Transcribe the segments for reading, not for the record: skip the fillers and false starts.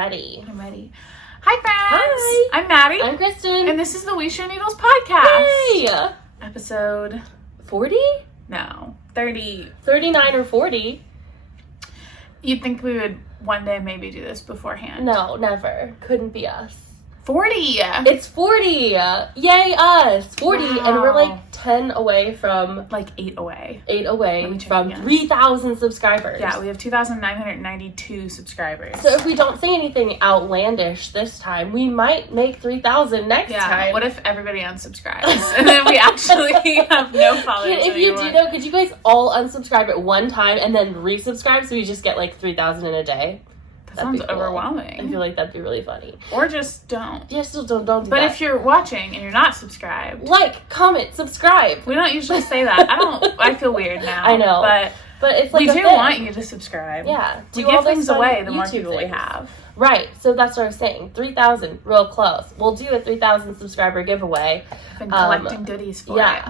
ready. I'm ready. Hi, friends. Hi. I'm Maddie. I'm Christen. And this is the We Share Needles podcast. Yay! Episode 40? No, 30. 39 or 40. You'd think we would one day maybe do this beforehand. No, never. Couldn't be us. 40. It's 40. Yay, us. 40. Wow. And we're like 10 away from... Like 8 away. 8 away from again. 3,000 subscribers. Yeah, we have 2,992 subscribers. So if we don't say anything outlandish this time, we might make 3,000 next time. What if everybody unsubscribes? And then we actually have no followers If you anymore. do though, could you guys all unsubscribe at one time and then resubscribe so we just get like 3,000 in a day? That That'd be sounds cool. overwhelming. I feel like that'd be really funny. Or just don't. Yeah, still don't do But that. if you're watching and you're not subscribed, like, comment, subscribe. we don't usually say that. I feel weird now. I know. But it's like we a do thing. want you to subscribe. Yeah. We do all give those things fun away the more YouTube people we things. have. Right. So that's what I was saying. 3,000, real close. We'll do a 3,000 subscriber giveaway. I've been collecting goodies for it.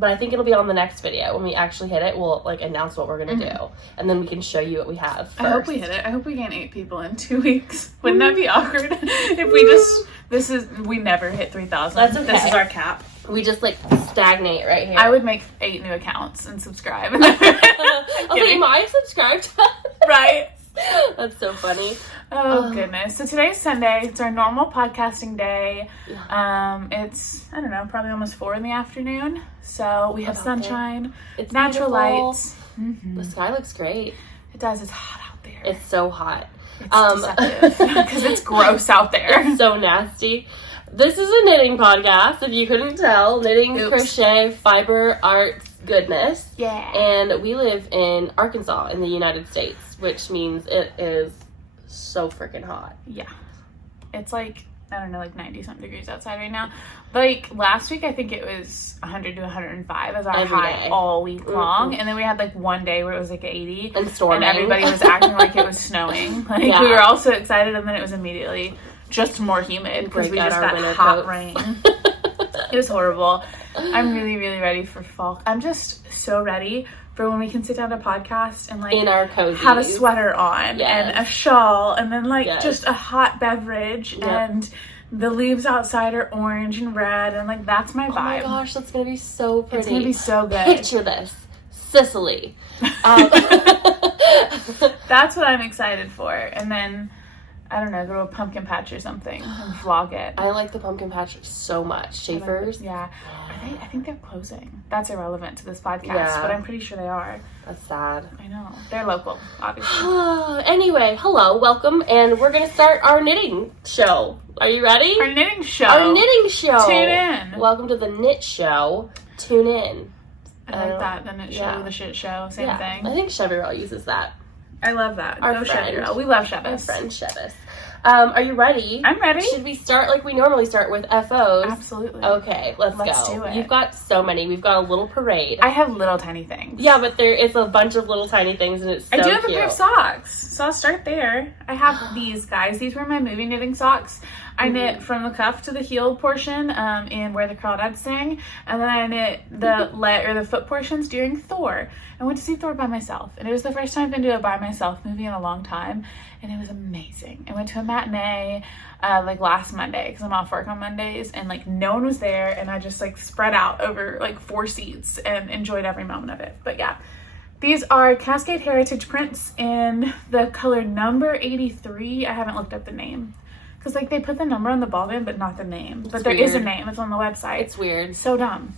But I think it'll be on the next video. When we actually hit it, we'll like announce what we're gonna do, and then we can show you what we have first. I hope we hit it. I hope we gain 8 people in 2 weeks. Wouldn't that be awkward if we never hit 3,000? That's okay. This is our cap. We just like stagnate right here. I would make 8 new accounts and subscribe. Okay, I subscribed. Right? That's so funny. Oh goodness. So today's Sunday. It's our normal podcasting day. Yeah. It's, I don't know, probably almost 4 in the afternoon. So we have sunshine, It's natural beautiful. lights. Mm-hmm. The sky looks great. It does. It's hot out there. It's so hot. It's deceptive because it's gross out there. It's so nasty. This is a knitting podcast, if you couldn't tell. Knitting, Oops. crochet, fiber, arts, goodness. Yeah. And we live in Arkansas in the United States, which means it is so freaking hot. Yeah. It's like, I don't know, like 90-something degrees outside right now. Like, last week, I think it was 100 to 105 as our Every high day. all week long. Mm-hmm. And then we had, like, one day where it was, like, 80. And storming. And everybody was acting like it was snowing. Like, Yeah. we were all so excited, and then it was immediately just more humid because Break we out just our got winter hot coats. rain. It was horrible. I'm really, really ready for fall. I'm just so ready for when we can sit down to podcast and, like, In our cozies. have a sweater on Yes. and a shawl and then, like, Yes. just a hot beverage. Yep. And the leaves outside are orange and red, and, like, that's my vibe. Oh my gosh, that's gonna be so pretty. It's gonna be so good. Picture this. Sicily. That's what I'm excited for. And then, I don't know, go to a pumpkin patch or something and vlog it. I like the pumpkin patch so much. Schaefer's. Yeah. I think they're closing. That's irrelevant to this podcast, Yeah. but I'm pretty sure they are. That's sad. I know. They're local, obviously. Anyway, hello, welcome, and we're gonna start our knitting show. Are you ready? Our knitting show. Our knitting show. Tune in. Welcome to the knit show. Tune in. I like that. The knit show, yeah. the shit show, same thing. I think Chevyl uses that. I love that. Our Go friend. Chevyl. We love Our Chevyl. friend Chevis. Are you ready? I'm ready. Should we start like we normally start with FOs? Absolutely. Okay, let's Let's go. do it. You've got so many. We've got a little parade. I have little tiny things. Yeah, but there is a bunch of little tiny things, and it's so I do have cute. a pair of socks, so I'll start there. I have these guys. These were my movie knitting socks. I knit from the cuff to the heel portion in Where the Crawdads Sing, and then I knit the foot portions during Thor. I went to see Thor by myself, and it was the first time I've been to a by myself movie in a long time, and it was amazing. I went to a matinee like last Monday because I'm off work on Mondays, and like no one was there, and I just like spread out over like 4 seats and enjoyed every moment of it. But yeah. These are Cascade Heritage prints in the color number 83. I haven't looked up the name. Because, like, they put the number on the ball band, but not the name. But there is a name. It's on the website. It's weird. So dumb.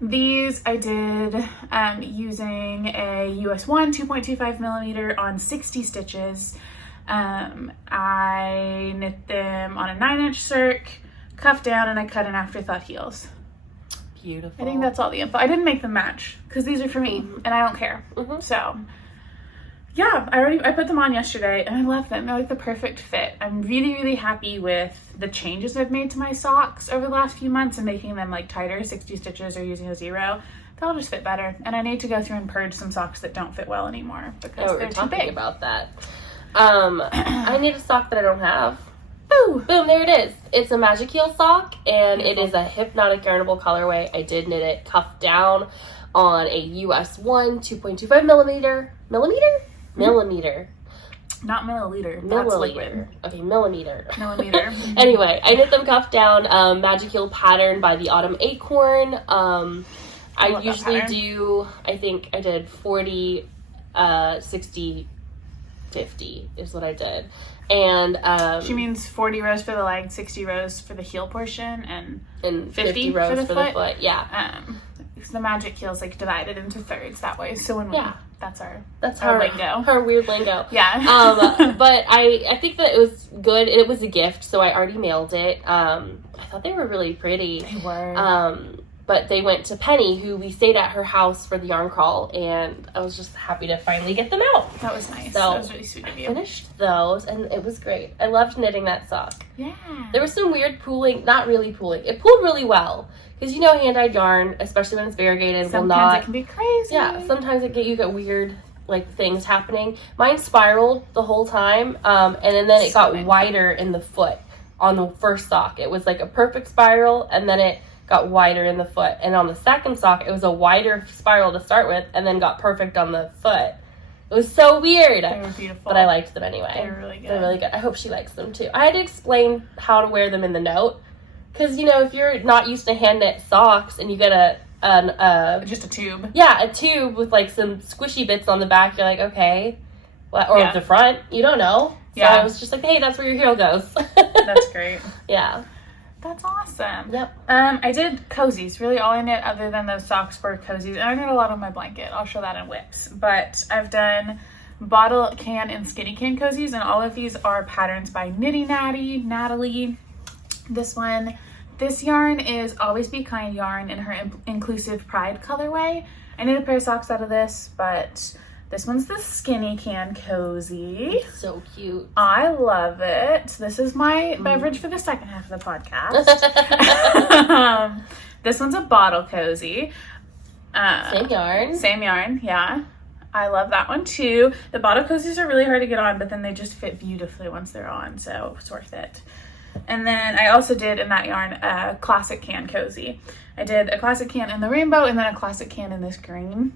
These I did using a US 1 2.25 millimeter on 60 stitches. I knit them on a 9-inch circ, cuff down, and I cut in afterthought heels. Beautiful. I think that's all the info. I didn't make them match because these are for me and I don't care. So yeah, I put them on yesterday and I love them. They're like the perfect fit. I'm really, really happy with the changes I've made to my socks over the last few months and making them like tighter, 60 stitches or using a 0. They'll just fit better. And I need to go through and purge some socks that don't fit well anymore because we're they're too talking big. about that. I need a sock that I don't have. Boom, there it is. It's a Magic Heel sock, and Beautiful. it is a Hypnotic Yarnable colorway. I did knit it cuffed down on a US 1 2.25 millimeter. Not milliliter. That's liquid. Okay, millimeter. Millimeter. Anyway, I knit them cuff down. Magic Heel pattern by the Autumn Acorn. I usually do, I think I did 40, 60, 50 is what I did. And she means 40 rows for the leg, 60 rows for the heel portion, and 50 rows for the foot. Yeah. The magic heel is like divided into thirds that way. So when that's our lingo. Her weird lingo. Yeah. But I think that it was good. It was a gift, so I already mailed it. I thought they were really pretty. They were. But they went to Penny, who we stayed at her house for the yarn crawl, and I was just happy to finally get them out. That was nice. So that was really sweet of you. Finished those, and it was great. I loved knitting that sock. Yeah. There was some weird pooling, not really pooling. It pooled really well. Because hand-dyed yarn, especially when it's variegated, sometimes it can be crazy. Yeah, sometimes you get weird things happening. Mine spiraled the whole time, and then it got wider in the foot on the first sock. It was like a perfect spiral, and then it got wider in the foot. And on the second sock, it was a wider spiral to start with, and then got perfect on the foot. It was so weird. They were beautiful. But I liked them anyway. They were really good. They're really good. I hope she likes them too. I had to explain how to wear them in the note. Because, if you're not used to hand knit socks and you get just a tube. Yeah, a tube with some squishy bits on the back, you're like, okay. Or the front. You don't know. So I was just like, hey, that's where your heel goes. That's great. Yeah. That's awesome. Yep. I did cozies. Really, all I knit other than those socks were cozies. And I knit a lot on my blanket. I'll show that in whips. But I've done bottle can and skinny can cozies, and all of these are patterns by Knitty Natty, Natalie. This yarn is Always Be Kind yarn in her Inclusive Pride colorway. I knit a pair of socks out of this, but this one's the skinny can cozy. It's so cute. I love it. This is my beverage for the second half of the podcast. This one's a bottle cozy. Same yarn. Same yarn, yeah. I love that one too. The bottle cozies are really hard to get on, but then they just fit beautifully once they're on, so it's worth it. And then I also did in that yarn a classic can cozy. I did a classic can in the rainbow and then a classic can in this green.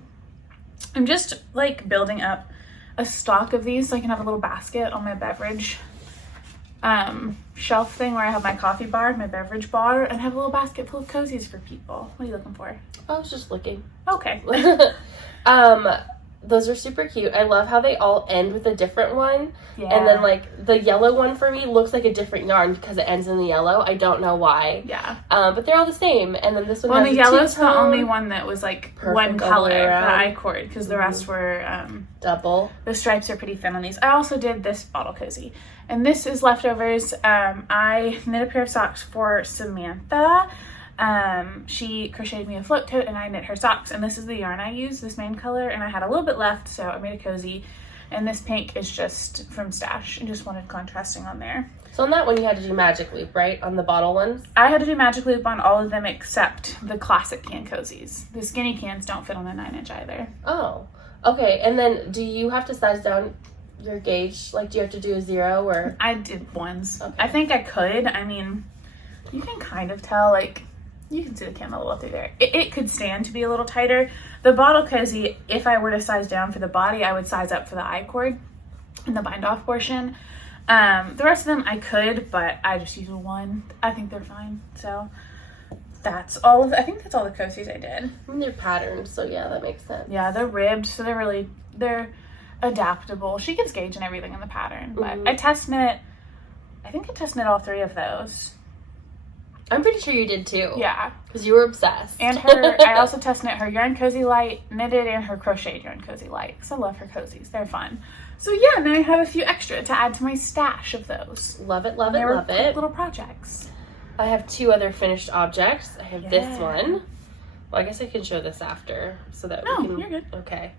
I'm just building up a stock of these so I can have a little basket on my beverage shelf thing where I have my coffee bar, my beverage bar, and have a little basket full of cozies for people. What are you looking for? I was just looking. Okay. Those are super cute. I love how they all end with a different one. Yeah. And then the yellow one for me looks like a different yarn because it ends in the yellow. I don't know why. Yeah. But they're all the same. And then this one has the yellow's the only one that was one color, the I-cord, because the rest were double. The stripes are pretty thin on these. I also did this bottle cozy. And this is leftovers. I knit a pair of socks for Samantha. She crocheted me a float tote and I knit her socks, and this is the yarn I used, this main color, and I had a little bit left, so I made a cozy. And this pink is just from Stash and just wanted contrasting on there. So on that one you had to do magic loop, right? On the bottle ones? I had to do magic loop on all of them except the classic can cozies. The skinny cans don't fit on a 9-inch either. Oh, okay. And then do you have to size down your gauge? Do you have to do a 0 or? I did ones. Okay. I think I could. I mean, you can kind of tell, you can see the can a little through there. It could stand to be a little tighter. The bottle cozy, if I were to size down for the body, I would size up for the I-cord and the bind off portion. The rest of them I could, but I just used a 1. I think they're fine. So that's all I think that's all the cozies I did. And they're patterns, so yeah, that makes sense. Yeah, they're ribbed, so they're adaptable. She gets gauge and everything in the pattern, but I think I test knit all 3 of those. I'm pretty sure you did too. Yeah. Because you were obsessed. And I also test knit her Yarn Cozy Light knitted and her crocheted Yarn Cozy Light. Because I love her cozies. They're fun. So yeah, now I have a few extra to add to my stash of those. Love it, love it, love it. Little projects. I have 2 other finished objects. I have this one. Well, I guess I can show this after so that we can. You're good. Okay.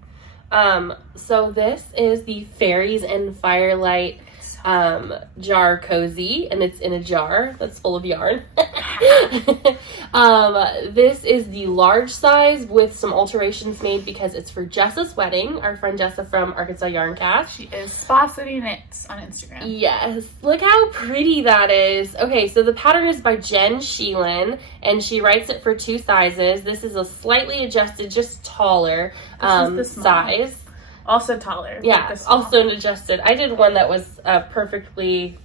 So this is the Faeries and Firelight jar cozy, and it's in a jar that's full of yarn. This is the large size with some alterations made because it's for Jessa's wedding, our friend Jessa from Arkansas Yarn Cast. She is Spa City Knits on Instagram. Yes, look how pretty that is. Okay, so the pattern is by Jenn Sheelen, and she writes it for 2 sizes. This is a slightly adjusted, just taller size. Also taller. Yeah, like also an adjusted. I did one that was perfectly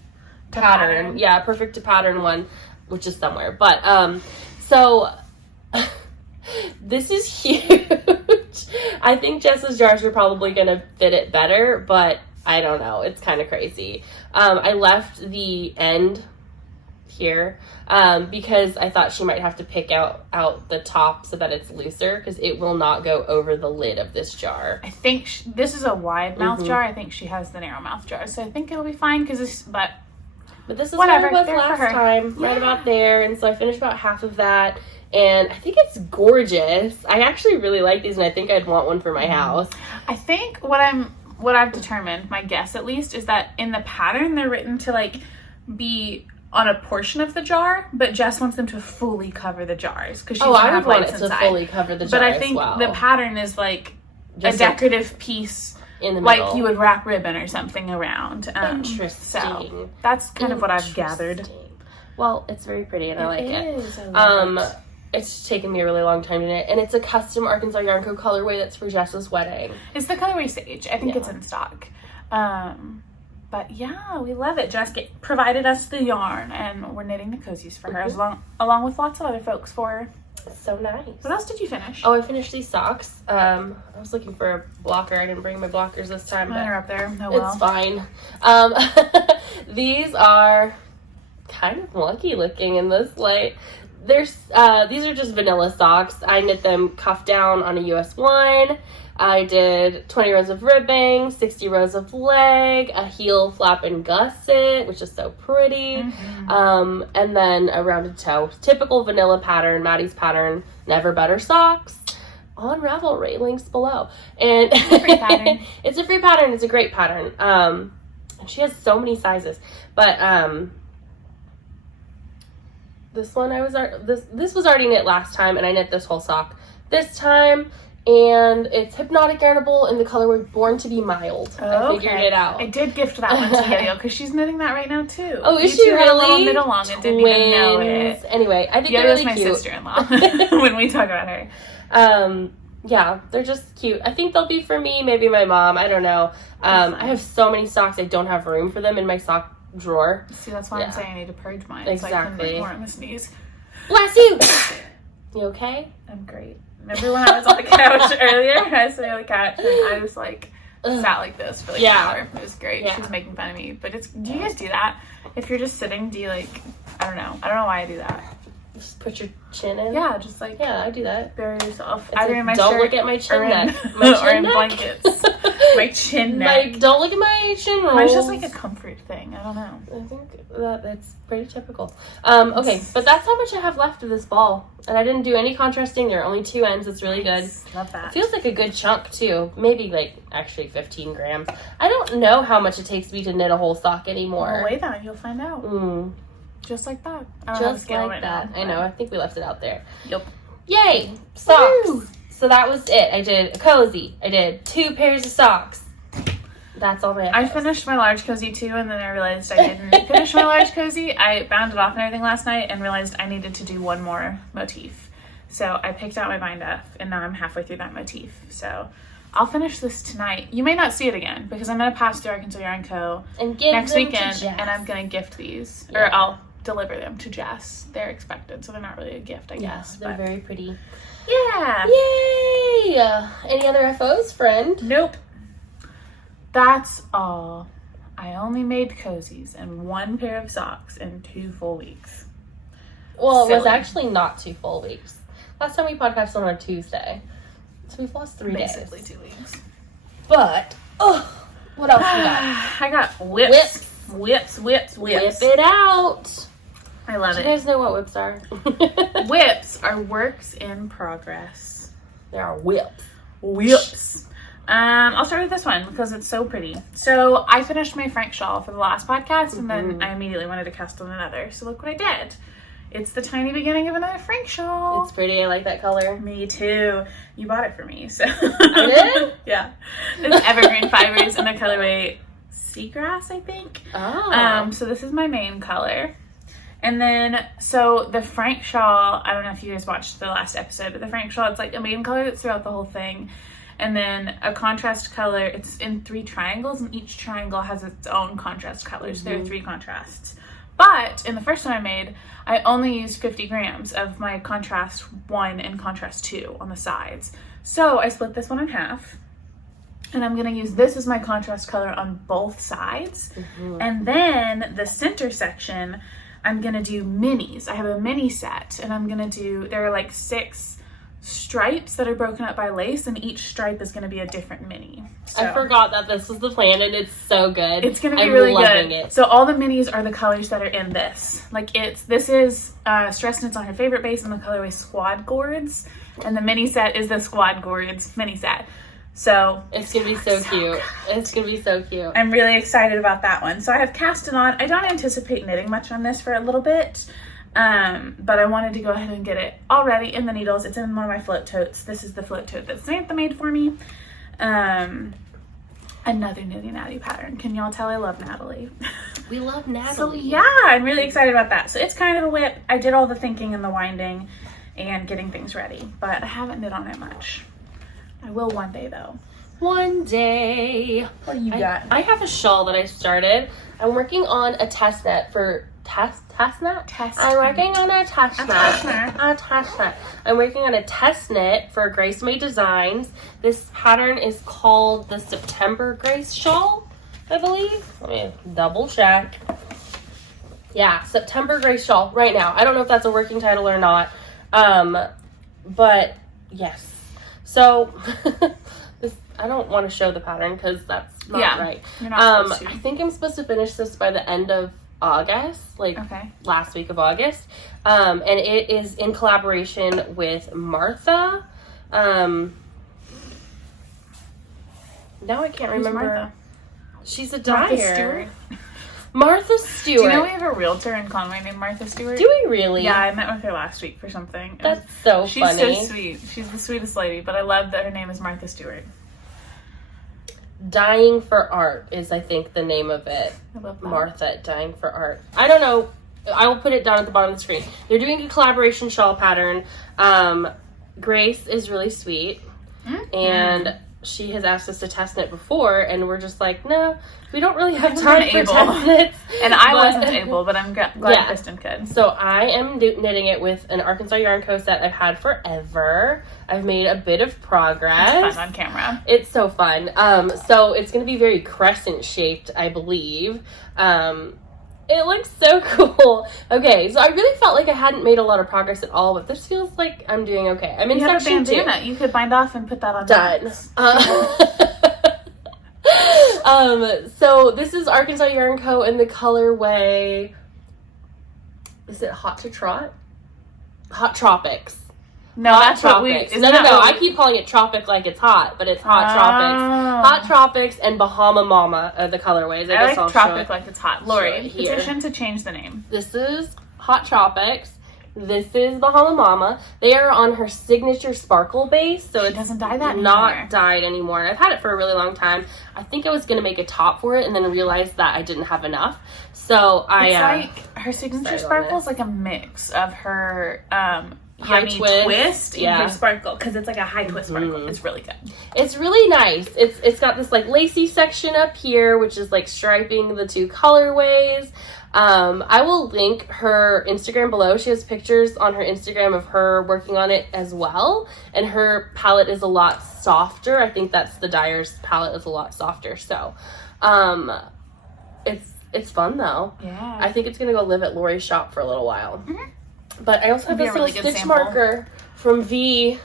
pattern. Yeah, perfect to pattern one, which is somewhere. But, so, this is huge. I think Jess's jars are probably going to fit it better, but I don't know. It's kind of crazy. I left the end here because I thought she might have to pick out the top so that it's looser, because it will not go over the lid of this jar. I think this is a wide mouth jar. I think she has the narrow mouth jar, so I think it'll be fine, because this, but this is whatever, where it was last time, right about there, and so I finished about half of that, and I think it's gorgeous. I actually really like these, and I think I'd want one for my house. I think what I've determined, my guess at least, is that in the pattern they're written to like be on a portion of the jar, but Jess wants them to fully cover the jars, because she's I would want it inside. To fully cover the jar. But I think as well. the pattern is like just a decorative piece in the middle, like you would wrap ribbon or something around. Interesting. So that's kind of what I've gathered. Well, it's very pretty, and I like it. it. It's taken me a really long time to knit, and it's a custom Arkansas Yarn Co. colorway that's for Jess's wedding. It's the colorway Sage. I think it's in stock. But yeah, we love it. Jess provided us the yarn, and we're knitting the cozies for her, along with lots of other folks for her. So nice. What else did you finish? Oh, I finished these socks. I was looking for a blocker. I didn't bring my blockers this time. Mine are up there. Oh, well. It's fine. These are kind of wonky looking in this light. These are just vanilla socks. I knit them cuff down on a US 1. I did 20 rows of ribbing, 60 rows of leg, a heel flap and gusset, which is so pretty, and then a rounded toe. Typical vanilla pattern, Maddie's pattern, never better socks. On Ravelry, links below. And it's a free pattern. It's a free pattern. It's a great pattern. And she has so many sizes. But this one this was already knit last time, and I knit this whole sock this time. And it's Hypnotic Yarnable in the colorway Born to be Mild. I figured it out. I did gift that one to Gail, because she's knitting that right now too. Oh, is she really? Knit along and didn't even know it. Anyway, I think they're really my cute. sister-in-law when we talk about her. Yeah, they're just cute. I think they'll be for me, maybe my mom. I don't know. I have so many socks. I don't have room for them in my sock drawer. See, that's why I'm saying I need to purge mine. Exactly. So I can knit more on the sneeze. Bless you. You okay? I'm great. Remember when I was on the couch earlier? I was sitting on the couch and I was like sat like this for like an hour. It was great. She was making fun of me. But do you guys do that? If you're just sitting, do you like, I don't know why I do that. Just put your chin in? Yeah, just like. Yeah, I do that. Bury yourself. It's either like, in my don't shirt look at my chin or neck. or in blankets. My chin neck. Don't look at my chin rolls. Mine's just like a comfort thing. I don't know. I think that's pretty typical. Okay, but that's how much I have left of this ball. And I didn't do any contrasting. There are only 2 ends. It's really good. Love that. It feels like a good chunk, too. Maybe, like, actually 15 grams. I don't know how much it takes me to knit a whole sock anymore. Well, weigh that and you'll find out. Just like that. Just like that. I know. I think we left it out there. Yep. Yay! Socks. Woo! So that was it. I did a cozy. I did 2 pairs of socks. That's all I finished my large cozy too, and then I realized I didn't finish my large cozy. I bound it off and everything last night and realized I needed to do one more motif. So I picked out my bind up, and now I'm halfway through that motif. So I'll finish this tonight. You may not see it again, because I'm going to pass through Arkansas Yarn Co. and give next them weekend, to Jess. and I'm going to gift these. Yeah. Or I'll deliver them to Jess. They're expected, so they're not really a gift, I guess. They're very pretty. Yeah. Yay! Any other FOs, friend? Nope. That's all. I only made cozies and 1 pair of socks in 2 full weeks. Well, it was actually not 2 full weeks. Last time we podcasted on a Tuesday. So we've lost 3 days. Basically 2 weeks. But, what else we got? I got whips. Whips. Whip it out. I love it. Do you guys know what whips are? Whips are works in progress. They are whips. Whips. I'll start with this one because it's so pretty. So I finished my Frank shawl for the last podcast, and then I immediately wanted to cast on another. So look what I did. It's the tiny beginning of another Frank shawl. It's pretty. I like that color. Me too. You bought it for me, so. I did? Yeah. It's evergreen fibers in the colorway Seagrass, I think. Oh. So this is my main color. And then, so the Frank shawl, I don't know if you guys watched the last episode, but the Frank shawl, it's like a main color that's throughout the whole thing. and then a contrast color. It's in 3 triangles, and each triangle has its own contrast color. So there are 3 contrasts. But in the first one I made, I only used 50 grams of my contrast 1 and contrast 2 on the sides. So I split this one in half, and I'm gonna use this as my contrast color on both sides. And then the center section, I'm gonna do minis. I have a mini set, and I'm gonna do, there are like 6 stripes that are broken up by lace, and each stripe is going to be a different mini. So, I forgot that this was the plan, and it's so good. It's going to be really good. It. So all the minis are the colors that are in this. Like this is Stress Knits on her favorite base in the colorway Squad Gourds, and the mini set is the Squad Gourds mini set. So it's going to be so cute. It's going to be so cute. I'm really excited about that one. So I have cast it on. I don't anticipate knitting much on this for a little bit. But I wanted to go ahead and get it already in the needles. It's in one of my float totes. This is the float tote that Samantha made for me. Another Knitty Natty pattern. Can y'all tell I love Natalie? We love Natalie. So yeah, I'm really excited about that. So it's kind of a whip. I did all the thinking and the winding and getting things ready, but I haven't knit on it much. I will one day though. One day. What do you got? I have a shawl that I started. I'm working on a test net for I'm working on a test net. I'm working on a test knit for Grace May Designs. This pattern is called the September Grace Shawl, I believe. Let me double check. Yeah, September Grace Shawl right now. I don't know if that's a working title or not. But yes. So I don't want to show the pattern because that's not right. You're not supposed to. I think I'm supposed to finish this by the end of August, last week of August, and it is in collaboration with Martha. Now I can't remember. Martha? She's a dyer. Martha Stewart. Martha Stewart. Do you know we have a realtor in Conway named Martha Stewart? Do we really? Yeah, I met with her last week for something. That's so She's funny. so sweet. She's the sweetest lady, but I love that her name is Martha Stewart. Dying for Art is, I think, the name of it. I love that. Martha, Dying for Art. I don't know. I will put it down at the bottom of the screen. They're doing a collaboration shawl pattern. Grace is really sweet. And she has asked us to test knit before, and we're just like, no, we don't really have time for test knits. And I wasn't able, but I'm glad Christen could. So I am knitting it with an Arkansas Yarn Co. set I've had forever. I've made a bit of progress. It's fun on camera. It's so fun. So it's going to be very crescent shaped, I believe. It looks so cool. Okay, so I really felt like I hadn't made a lot of progress at all, but this feels like I'm doing okay. I'm in section 2. You could bind off and put that on. Done. So this is Arkansas Yarn Co. in the colorway. Is it Hot to Trot? Hot Tropics. No, that's what we. No. I keep calling it Tropic like it's hot, but it's Hot Tropics. Hot Tropics and Bahama Mama are the colorways. I guess like Tropic like it's hot. Lori, petition to change the name. This is Hot Tropics. This is Bahama Mama. They are on her signature sparkle base, so it doesn't dye that anymore. Not dyed anymore. I've had it for a really long time. I think I was gonna make a top for it, and then realized that I didn't have enough. So it's like her signature sparkle is like a mix of her high twist and her sparkle, because it's like a high twist sparkle. It's really good. It's really nice. It's got this like lacy section up here, which is like striping the 2 colorways. I will link her Instagram below. She has pictures on her Instagram of her working on it as well, and her palette is a lot softer. I think that's the dyer's palette is a lot softer. So it's fun though. Yeah, I think it's gonna go live at Lori's shop for a little while. But I also have this little stitch marker from V.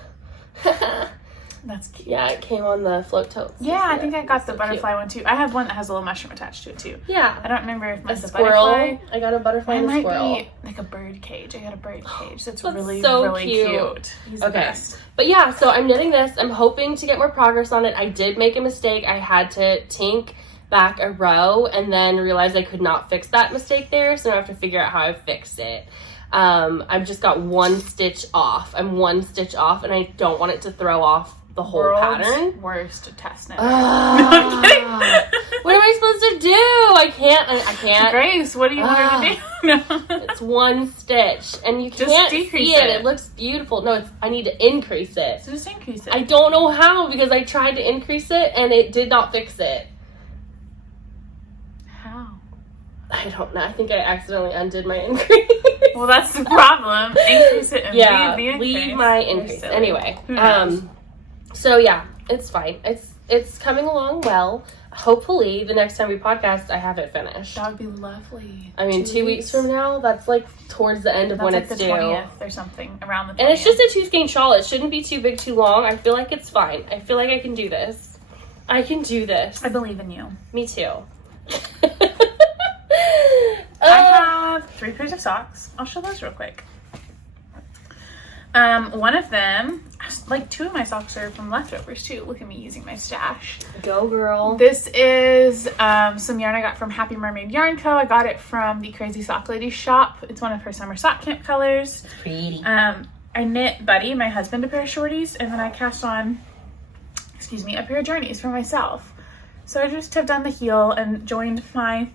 That's cute. Yeah, it came on the float tote. Yeah, I think I got the butterfly one too. I have one that has a little mushroom attached to it too. Yeah. I don't remember if it's a squirrel. I got a butterfly and a squirrel. Might be like a bird cage. I got a bird cage. That's really, so really cute. He's the best. But yeah, so I'm knitting this. I'm hoping to get more progress on it. I did make a mistake. I had to tink back a row and then realized I could not fix that mistake there. So I have to figure out how I fix it. I've just got 1 stitch off. I'm 1 stitch off, and I don't want it to throw off the whole pattern. Worst test knit. No, I'm kidding. What am I supposed to do? I can't. Grace, what do you want her to do? No. It's one stitch, and you Just can't decrease see it. it. It looks beautiful. No, I need to increase it. So just increase it. I don't know how, because I tried to increase it, and it did not fix it. How? I don't know. I think I accidentally undid my increase. Well, that's the problem. Increase it and leave my increase. Anyway, so yeah, it's fine. It's coming along well. Hopefully, the next time we podcast, I have it finished. That would be lovely. I mean, 2 weeks from now, that's like towards the end of when it's the due. 20th or something, around the 20th. And it's just a 2-skein shawl. It shouldn't be too big, too long. I feel like it's fine. I feel like I can do this. I can do this. I believe in you. Me too. I have 3 pairs of socks. I'll show those real quick. One of them, like 2 of my socks are from leftovers too. Look at me using my stash. Go girl. This is some yarn I got from Happy Mermaid Yarn Co. I got it from the Crazy Sock Lady shop. It's one of her summer sock camp colors. It's pretty. I knit Buddy, my husband, a pair of shorties, and then I cast on, a pair of journeys for myself. So I just have done the heel and joined my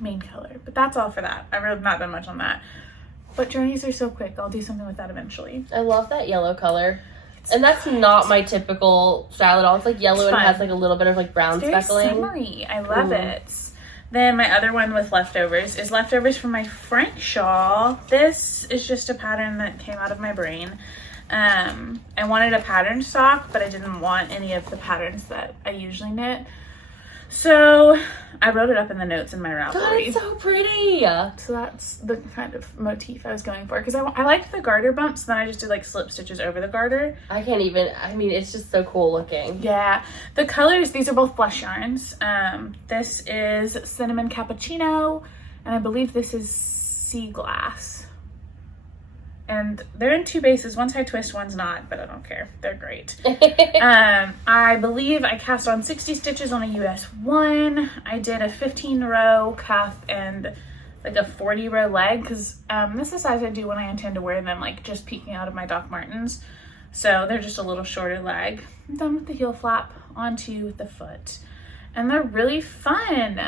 main color, but that's all for that. I've really not done much on that. But journeys are so quick. I'll do something with that eventually. I love that yellow color. And that's not my typical style at all. It's like yellow and it has like a little bit of like brown speckling. Summery. I love it. Then my other one with leftovers is leftovers from my Frank shawl. This is just a pattern that came out of my brain. I wanted a patterned sock, but I didn't want any of the patterns that I usually knit. So I wrote it up in the notes in my Ravelry. God, it's so pretty. So that's the kind of motif I was going for. Because I liked the garter bumps, then I just did like slip stitches over the garter. It's just so cool looking. Yeah. The colors, these are both blush yarns. This is Cinnamon Cappuccino, and I believe this is Sea Glass. And they're in 2 bases. One's high twist, one's not, but I don't care. They're great. I believe I cast on 60 stitches on a US 1. I did a 15-row cuff and like a 40-row leg, because this is the size I do when I intend to wear them, like just peeking out of my Doc Martens. So they're just a little shorter leg. I'm done with the heel flap onto the foot. And they're really fun.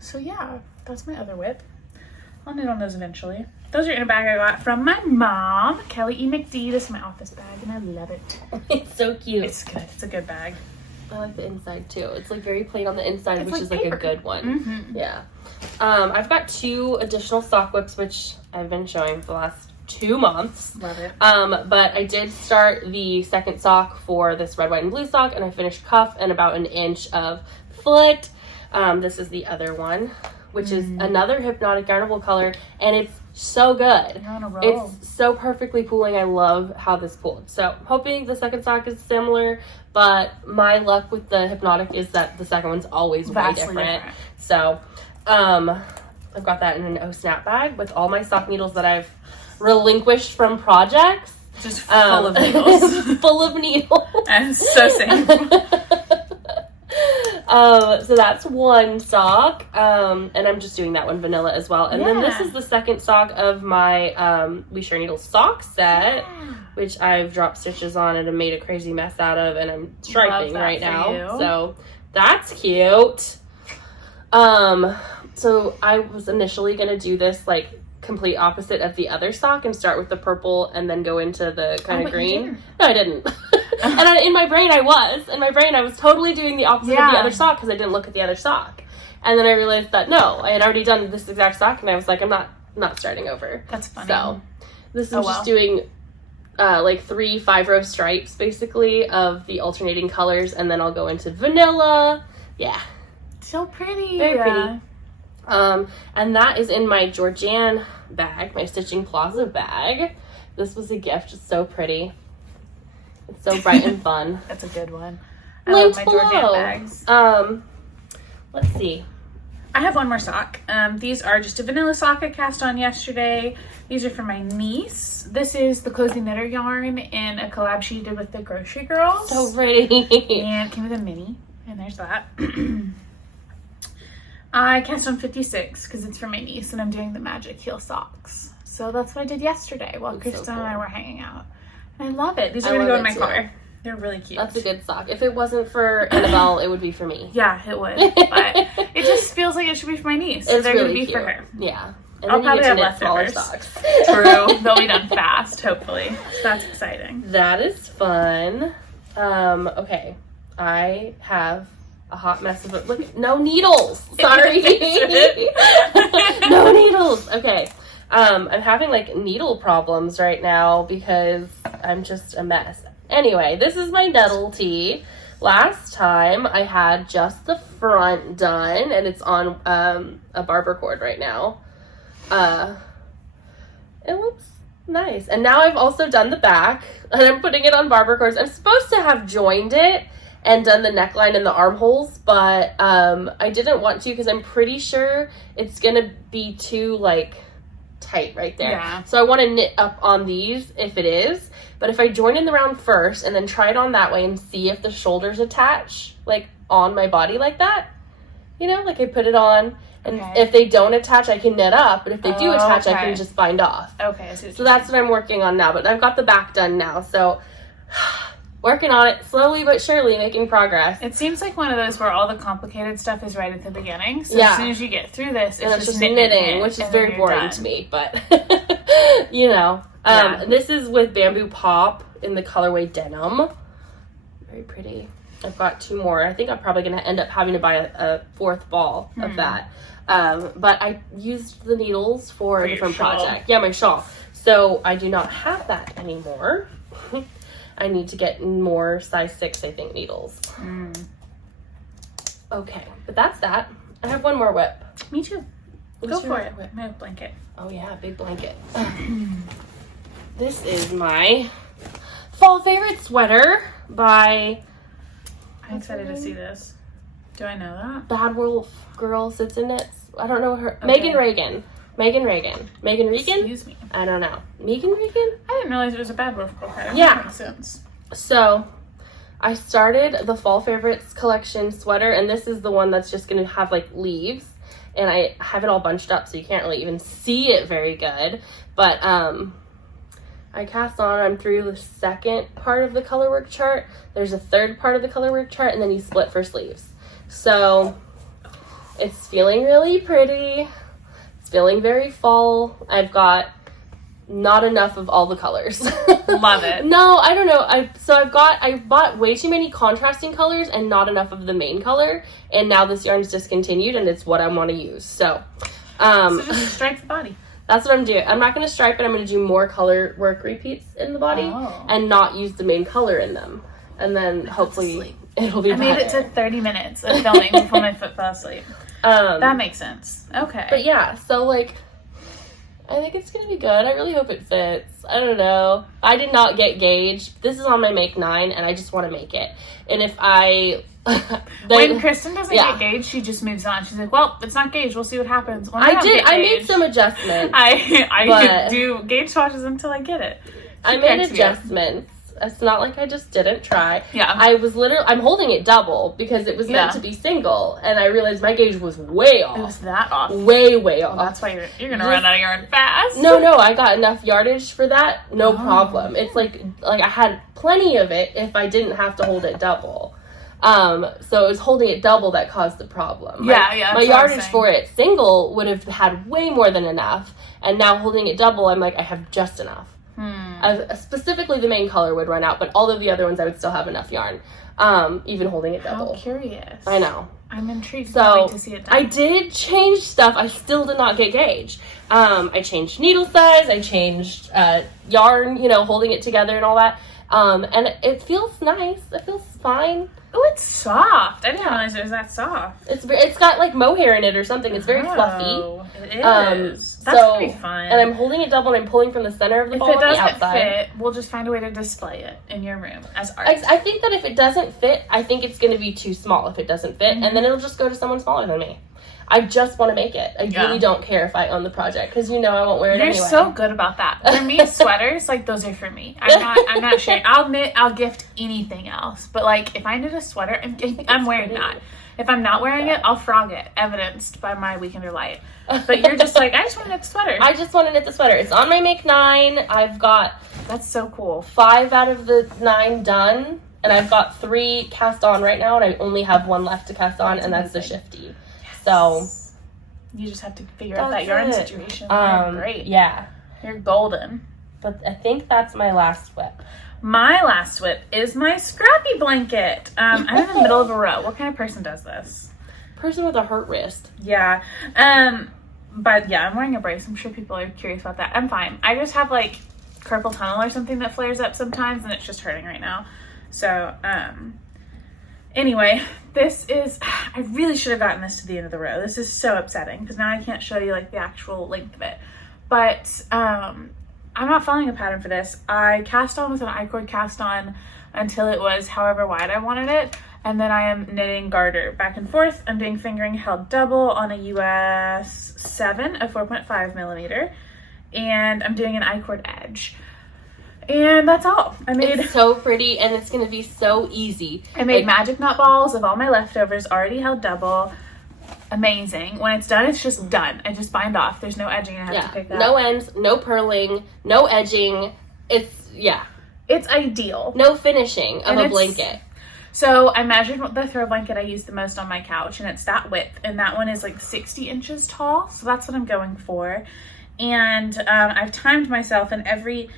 So yeah, that's my other whip. I'll knit on those eventually. Those are in a bag I got from my mom, Kelly E. McD. This is my office bag, and I love it. It's so cute. It's good. It's a good bag. I like the inside too. It's like very plain on the inside, which is like a good one. Mm-hmm. Yeah. I've got 2 additional sock whips, which I've been showing for the last 2 months. Love it. But I did start the second sock for this red, white, and blue sock, and I finished cuff and about 1 inch of foot. This is the other one, which is another Hypnotic Yarnable color, and it's so good. You're on a roll. It's so perfectly pooling. I love how this pooled. So I'm hoping the second sock is similar, but my luck with the Hypnotic is that the second one's always way different. So I've got that in an O Snap bag with all my sock needles that I've relinquished from projects. Just full of needles. Full of needles. I'm so same. So that's 1 sock, and I'm just doing that one vanilla as well. And then this is the second sock of my We Share Needles sock set, which I've dropped stitches on and I made a crazy mess out of, and I'm striping right now. So that's cute. So I was initially gonna do this like complete opposite of the other sock and start with the purple and then go into the kind of green. No, I didn't. And in my brain I was totally doing the opposite of the other sock because I didn't look at the other sock. And then I realized that no, I had already done this exact sock, and I was like, I'm not starting over. That's funny. So this is just doing like 3 5-row stripes basically of the alternating colors, and then I'll go into vanilla. Yeah. So pretty. Very pretty. And that is in my Georgianne bag, my Stitching Plaza bag. This was a gift. It's so pretty. It's so bright and fun. That's a good one. I love my Georgianne bags. Let's see. I have 1 more sock. These are just a vanilla sock I cast on yesterday. These are for my niece. This is the Cozy Knitter yarn in a collab she did with the Grocery Girls. So pretty. And it came with a mini. And there's that. I cast on 56 because it's for my niece, and I'm doing the magic heel socks. So that's what I did yesterday while Christen and I were hanging out. And I love it. These are going to go in my car. They're really cute. That's a good sock. If it wasn't for Annabelle, it would be for me. Yeah, it would. But it just feels like it should be for my niece. So It's they're really going to be cute. for her. Yeah. And I'll then you probably get have to knit smaller leftovers. socks. True. They'll be done fast, hopefully. So that's exciting. That is fun. Okay. I have a hot mess of it. Look, no needles. Sorry. No needles. Okay. I'm having like needle problems right now because I'm just a mess. Anyway, this is my Nettle tee. Last time I had just the front done and it's on a barber cord right now. It looks nice. And now I've also done the back and I'm putting it on barber cords. I'm supposed to have joined it and done the neckline and the armholes, but I didn't want to because I'm pretty sure it's gonna be too like tight right there. Yeah. So I want to knit up on these if it is, but if I join in the round first and then try it on that way and see if the shoulders attach like on my body like that, you know, like I put it on and if they don't attach I can knit up, but if they do attach I can just bind off. Okay. So that's what I'm working on now, but I've got the back done now, so working on it slowly but surely, making progress. It seems like one of those where all the complicated stuff is right at the beginning. So Yeah. as soon as you get through this, And it's just knit, knitting, which is and very then you're boring done. to me, but you know. Yeah. This is with Bamboo Pop in the colorway Denim. Very pretty. I've got 2 more. I think I'm probably going to end up having to buy a 4th ball of that. But I used the needles for a your different shawl. project. Yeah, my shawl. So I do not have that anymore. I need to get more size 6, I think, needles. Okay, but that's that. I have one more whip. Me too. What's Go your for it. whip? My blanket. Oh yeah, big blanket. This is my fall favorite sweater by I'm excited to see this. Do I know that? Bad Wolf Girl Sits in Knits. I don't know her. Okay. Megan Regan. Megan Regan? Excuse me. I don't know. Megan Regan? I didn't realize it was a Bad Wolf Girl pattern. Yeah. That makes sense. So I started the Fall Favorites collection sweater, and this is the one that's just going to have like leaves, and I have it all bunched up so you can't really even see it very good, but I cast on, I'm through the second part of the colorwork chart, there's a third part of the colorwork chart, and then you split for sleeves. So it's feeling really pretty, it's feeling very fall. I've got not enough of all the colors. Love it. No, I don't know. I bought way too many contrasting colors and not enough of the main color, and now this yarn's discontinued and it's what I want to use. So So just stripe the body. that's what I'm doing. I'm not going to stripe it. I'm going to do more color work repeats in the body and not use the main color in them. And then hopefully it'll be I made it to 30 minutes of filming before my foot fell asleep. That makes sense. Okay. But yeah, so like I think it's going to be good. I really hope it fits. I don't know. I did not get gauged. This is on my make 9 and I just want to make it. And if I when Christen doesn't yeah. get gauged, she just moves on. She's like, well, it's not gauged. We'll see what happens. When I don't did. get I made gauged, some adjustments. I but do gauge swatches until I get it. I made adjustments. It's not like I just didn't try. Yeah. I'm holding it double because it was meant to be single, and I realized my gauge was way off. It was that off. Way off. Well, that's why you're gonna run out of yarn fast. No, I got enough yardage for that. No problem. It's like I had plenty of it if I didn't have to hold it double. So it was holding it double that caused the problem. Yeah. My yardage for it single would have had way more than enough, and now holding it double, I'm like, I have just enough. Specifically, the main color would run out, but all of the other ones I would still have enough yarn, even holding it double. How curious. I know. I'm intrigued. So to see it done. I did change stuff. I still did not get gauged. I changed needle size. I changed yarn. Holding it together and all that. And it feels nice. It feels fine. Oh, it's soft. I didn't realize it was that soft. It's got like mohair in it or something. It's very fluffy. It is. That's pretty fun. And I'm holding it double and I'm pulling from the center of the ball If it on the doesn't outside. fit, we'll just find a way to display it in your room as art. I think that if it doesn't fit, I think it's going to be too small if it doesn't fit, and then it'll just go to someone smaller than me. I just want to make it. I really don't care if I own the project because I won't wear it anyway. You're so good about that. For me, sweaters, like, those are for me. I'm not sharing. I'll gift anything else. But like, if I knit a sweater, I'm wearing that. If I'm not wearing it, I'll frog it, evidenced by my Weekender Light. But you're just like, I just want to knit the sweater. I just want to knit the sweater. It's on my make 9. I've got That's so cool. 5 out of the 9 done. And I've got 3 cast on right now, and I only have 1 left to cast on, and that's the shifty. Yes. So you just have to figure out that yarn situation. You're great. Yeah. You're golden. But I think that's my last whip. My last whip is my scrappy blanket. I'm in the middle of a row. What kind of person does this? Person with a hurt wrist. Yeah. But yeah, I'm wearing a brace. I'm sure people are curious about that. I'm fine. I just have like carpal tunnel or something that flares up sometimes, and it's just hurting right now. So, anyway, this is, I really should have gotten this to the end of the row. This is so upsetting because now I can't show you like the actual length of it. But, I'm not following a pattern for this. I cast on with an I-cord cast on until it was however wide I wanted it. And then I am knitting garter back and forth. I'm doing fingering held double on a US 7 of 4.5 millimeter. And I'm doing an I-cord edge. And that's all. It's so pretty, and it's going to be so easy. I made magic knot balls of all my leftovers, already held double. Amazing. When it's done, it's just done. I just bind off. There's no edging I have to pick up. No ends, no purling, no edging. It's ideal. No finishing of a blanket. So I measured the throw blanket I use the most on my couch, and it's that width, and that one is like 60 inches tall. So that's what I'm going for. And I've timed myself, and every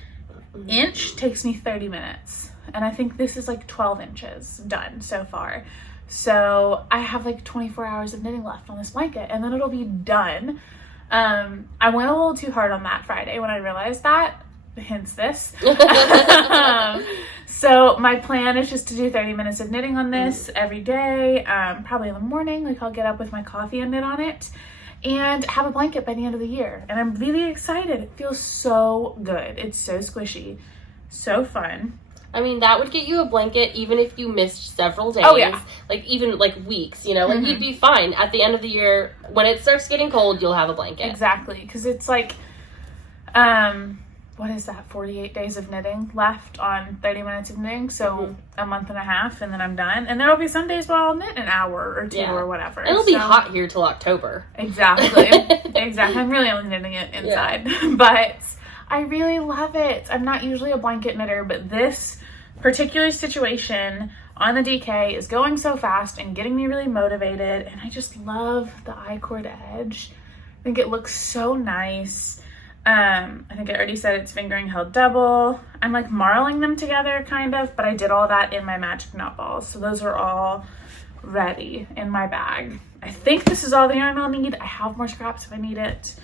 inch takes me 30 minutes. And I think this is like 12 inches done so far. So I have like 24 hours of knitting left on this blanket, and then it'll be done. I went a little too hard on that Friday when I realized that, hence this. So my plan is just to do 30 minutes of knitting on this every day, probably in the morning. Like I'll get up with my coffee and knit on it, and have a blanket by the end of the year. And I'm really excited. It feels so good. It's so squishy, so fun. I mean, that would get you a blanket even if you missed several days. Oh, yeah. Like, even, like, weeks, you know? Like, you'd be fine. At the end of the year, when it starts getting cold, you'll have a blanket. Exactly. Because it's like, what is that, 48 days of knitting left on 30 minutes of knitting? So a month and a half, and then I'm done. And there will be some days where I'll knit an hour or 2 or whatever. And it'll be hot here till October. Exactly. Exactly. I'm really only knitting it inside. Yeah. But I really love it. I'm not usually a blanket knitter, but this particular situation on the DK is going so fast and getting me really motivated, and I just love the I-cord edge. I think it looks so nice. I think I already said it's fingering held double. I'm like marling them together kind of, but I did all that in my magic knot balls, so those are all ready in my bag. I think this is all the yarn I'll need. I have more scraps if I need it.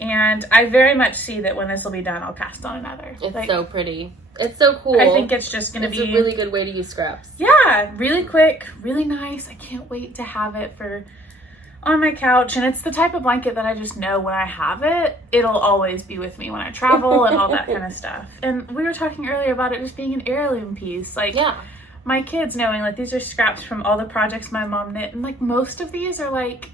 And I very much see that when this will be done, I'll cast on another. It's so pretty. It's so cool. I think it's just going to be a really good way to use scraps. Yeah, really quick, really nice. I can't wait to have it on my couch. And it's the type of blanket that I just know when I have it, it'll always be with me when I travel and all that kind of stuff. And we were talking earlier about it just being an heirloom piece. Like, my kids knowing, like, these are scraps from all the projects my mom knit. And, like, most of these are, like,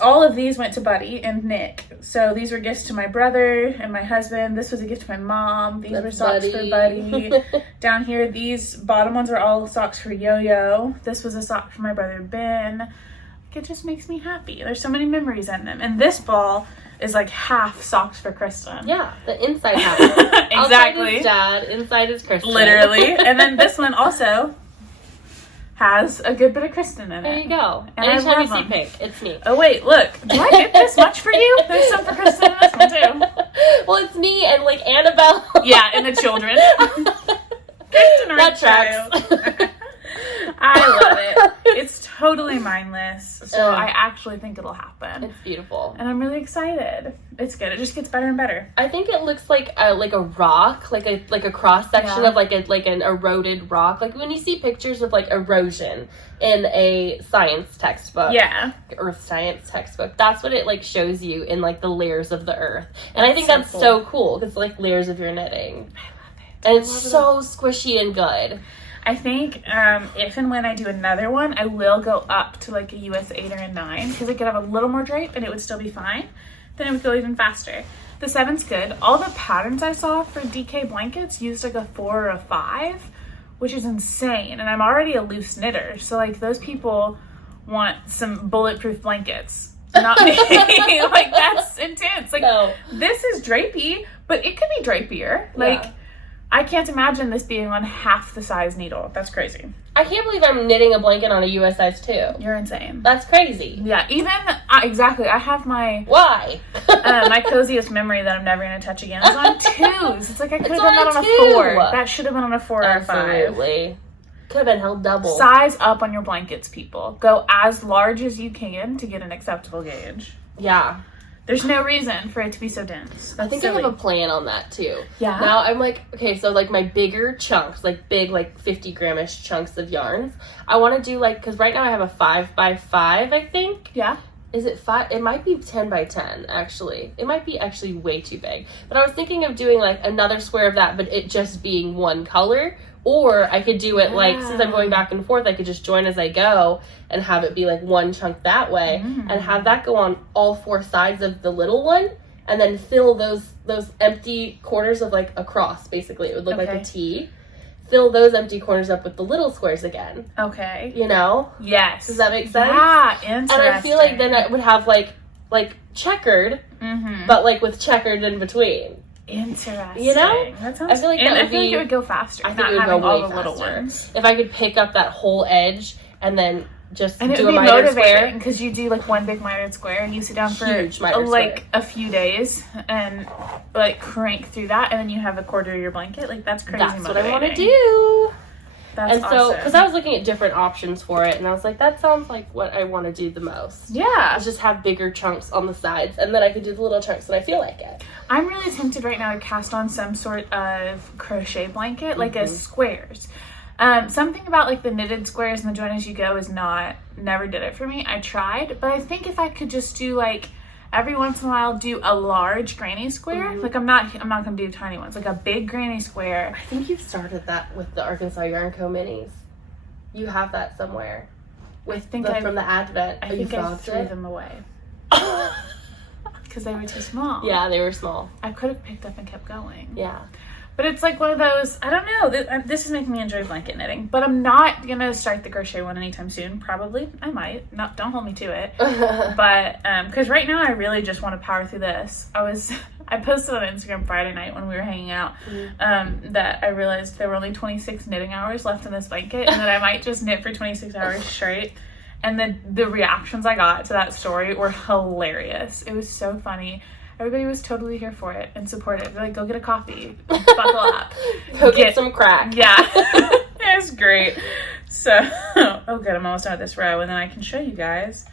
all of these went to Buddy and Nick. So these were gifts to my brother and my husband. This was a gift to my mom. These were socks for Buddy. Down here, these bottom ones are all socks for Yo-Yo. This was a sock for my brother Ben. It just makes me happy. There's so many memories in them. And this ball is like half socks for Christen. Yeah, the inside half. Exactly. Outside is Dad, inside is Christen. Literally. And then this one also has a good bit of Christen in it. There you go. And anytime you see pink, it's me. Oh wait, look. Do I get this much for you? There's some for Christen in this one too. Well, it's me and like Annabelle. Yeah, and the children. Christen that tracks. I love it. It's totally mindless. So I actually think it'll happen. It's beautiful. And I'm really excited. It's good. It just gets better and better. I think it looks like a rock, like a cross section of like an eroded rock. Like when you see pictures of like erosion in a science textbook. Yeah. Earth science textbook. That's what it like shows you in like the layers of the earth. And I think that's so cool. It's like layers of your knitting. I love it. And it's so squishy and good. I think if and when I do another one, I will go up to like a US 8 or a 9 because it could have a little more drape and it would still be fine. Then it would go even faster. The 7's good. All the patterns I saw for DK blankets used like a 4 or a 5, which is insane. And I'm already a loose knitter. So like those people want some bulletproof blankets. Not me. Like that's intense. Like this is drapey, but it could be drapier. Like I can't imagine this being on half the size needle. That's crazy. I can't believe I'm knitting a blanket on a US size 2. You're insane. That's crazy. Yeah, even, exactly. I have my... Why? My coziest memory that I'm never going to touch again is on 2s. It's like I could have done that on a 2. 4. That should have been on a 4 or a 5. Absolutely. Could have been held double. Size up on your blankets, people. Go as large as you can to get an acceptable gauge. Yeah. There's no reason for it to be so dense. I think I have a plan on that too. Yeah. Now I'm like, okay, so like my bigger chunks, like big, like 50 gramish chunks of yarns, I want to do like, because right now I have a 5x5, I think. Yeah. Is it 5? It might be 10x10, actually. It might be actually way too big. But I was thinking of doing like another square of that, but it just being one color. Or I could do it like, since I'm going back and forth, I could just join as I go and have it be like one chunk that way and have that go on all 4 sides of the little one and then fill those empty corners of like a cross, basically. It would look like a T. Fill those empty corners up with the little squares again. Okay. You know? Yes. Does that make sense? Yeah, interesting. And I feel like then I would have like checkered, but like with checkered in between. Interesting. You know? That sounds, I feel like I feel like it would go faster. I think it would go way faster. If I could pick up that whole edge and then just do a mitered square. Because you do like one big mitered square and you sit down for like a few days and like crank through that and then you have a quarter of your blanket. Like that's crazy. That's what I want to do. That's and so, because I was looking at different options for it, and I was like, that sounds like what I want to do the most. Yeah. Is just have bigger chunks on the sides, and then I could do the little chunks when I feel like it. I'm really tempted right now to cast on some sort of crochet blanket, like as squares. Something about like the knitted squares and the join as you go never did it for me. I tried, but I think if I could just do like, every once in a while do a large granny square. Like I'm not gonna do tiny ones. Like a big granny square. I think you've started that with the Arkansas Yarn Co. minis. You have that somewhere. From the Advent. I think I threw them away. Because they were too small. Yeah, they were small. I could have picked up and kept going. Yeah. But it's like one of those, I don't know, this is making me enjoy blanket knitting, but I'm not going to start the crochet one anytime soon. Probably. I might. Don't hold me to it. But, because right now I really just want to power through this. I posted on Instagram Friday night when we were hanging out, that I realized there were only 26 knitting hours left in this blanket, and that I might just knit for 26 hours straight. And then the reactions I got to that story were hilarious. It was so funny. Everybody was totally here for it and supportive. They're like, go get a coffee. Buckle up. Go get some crack. Yeah. It was great. So, oh good, I'm almost done with this row and then I can show you guys.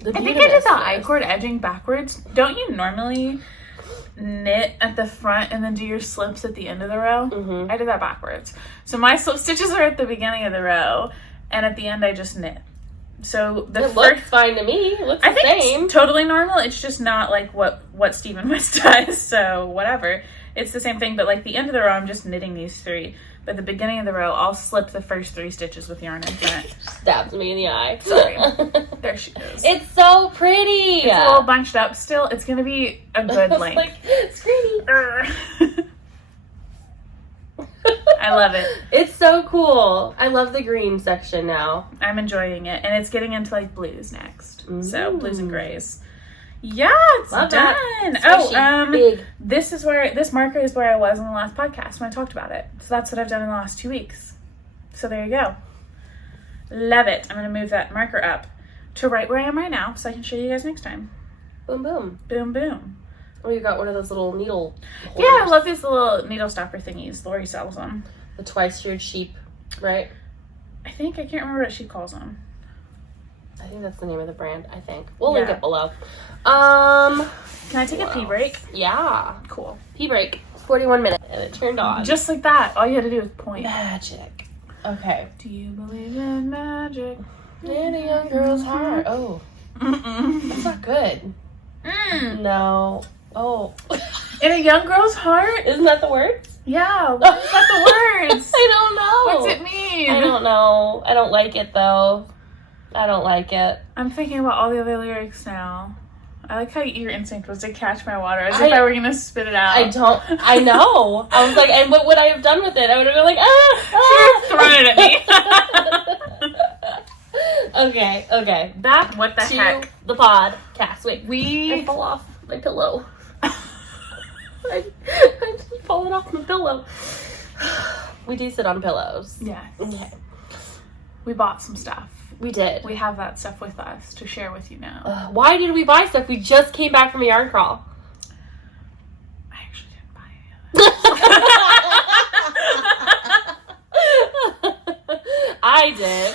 I think I did the I-cord edging backwards. Don't you normally knit at the front and then do your slips at the end of the row? I did that backwards. So my slip stitches are at the beginning of the row and at the end I just knit. So it looks fine to me. It looks the same. It's totally normal. It's just not like what Stephen West does. So whatever. It's the same thing, but like the end of the row, I'm just knitting these 3. But the beginning of the row, I'll slip the first 3 stitches with yarn in front. Stabs me in the eye. Sorry. There she goes. It's so pretty. It's a little bunched up still. It's going to be a good length. Like, screeny. I love it. It's so cool. I love the green section now. I'm enjoying it. And it's getting into like blues next. So blues and grays. Yeah, it's love done. That. Big. This marker is where I was in the last podcast when I talked about it. So that's what I've done in the last 2 weeks. So there you go. Love it. I'm going to move that marker up to right where I am right now so I can show you guys next time. Boom, boom. Boom, boom. Oh, you got one of those little needle holders. Yeah, I love these little needle stopper thingies. Lori sells them. The twice-eared sheep, right? I can't remember what she calls them. I think that's the name of the brand, I think. We'll link it below. Can I take a pee break? Yeah. Cool. Pee break. 41 minutes. And it turned on. Just like that. All you had to do was point. Magic. Okay. Do you believe in magic? In a young girl's heart. Oh. That's not good. No. Oh. In a young girl's heart? Isn't that the words? Yeah. What is that the words? I don't know. What's it mean? I don't know. I don't like it though. I don't like it. I'm thinking about all the other lyrics now. I like how your instinct was to catch my water as if I were going to spit it out. I know. I was like, and what would I have done with it? I would have been like, thrown it at me. Okay. Back what the to heck? the podcast. Wait, I fell off my pillow. I just fallen off my pillow. We do sit on pillows. Yeah. Okay. We bought some stuff. We did. We have that stuff with us to share with you now. Why did we buy stuff? We just came back from a yarn crawl. I actually didn't buy it. I did.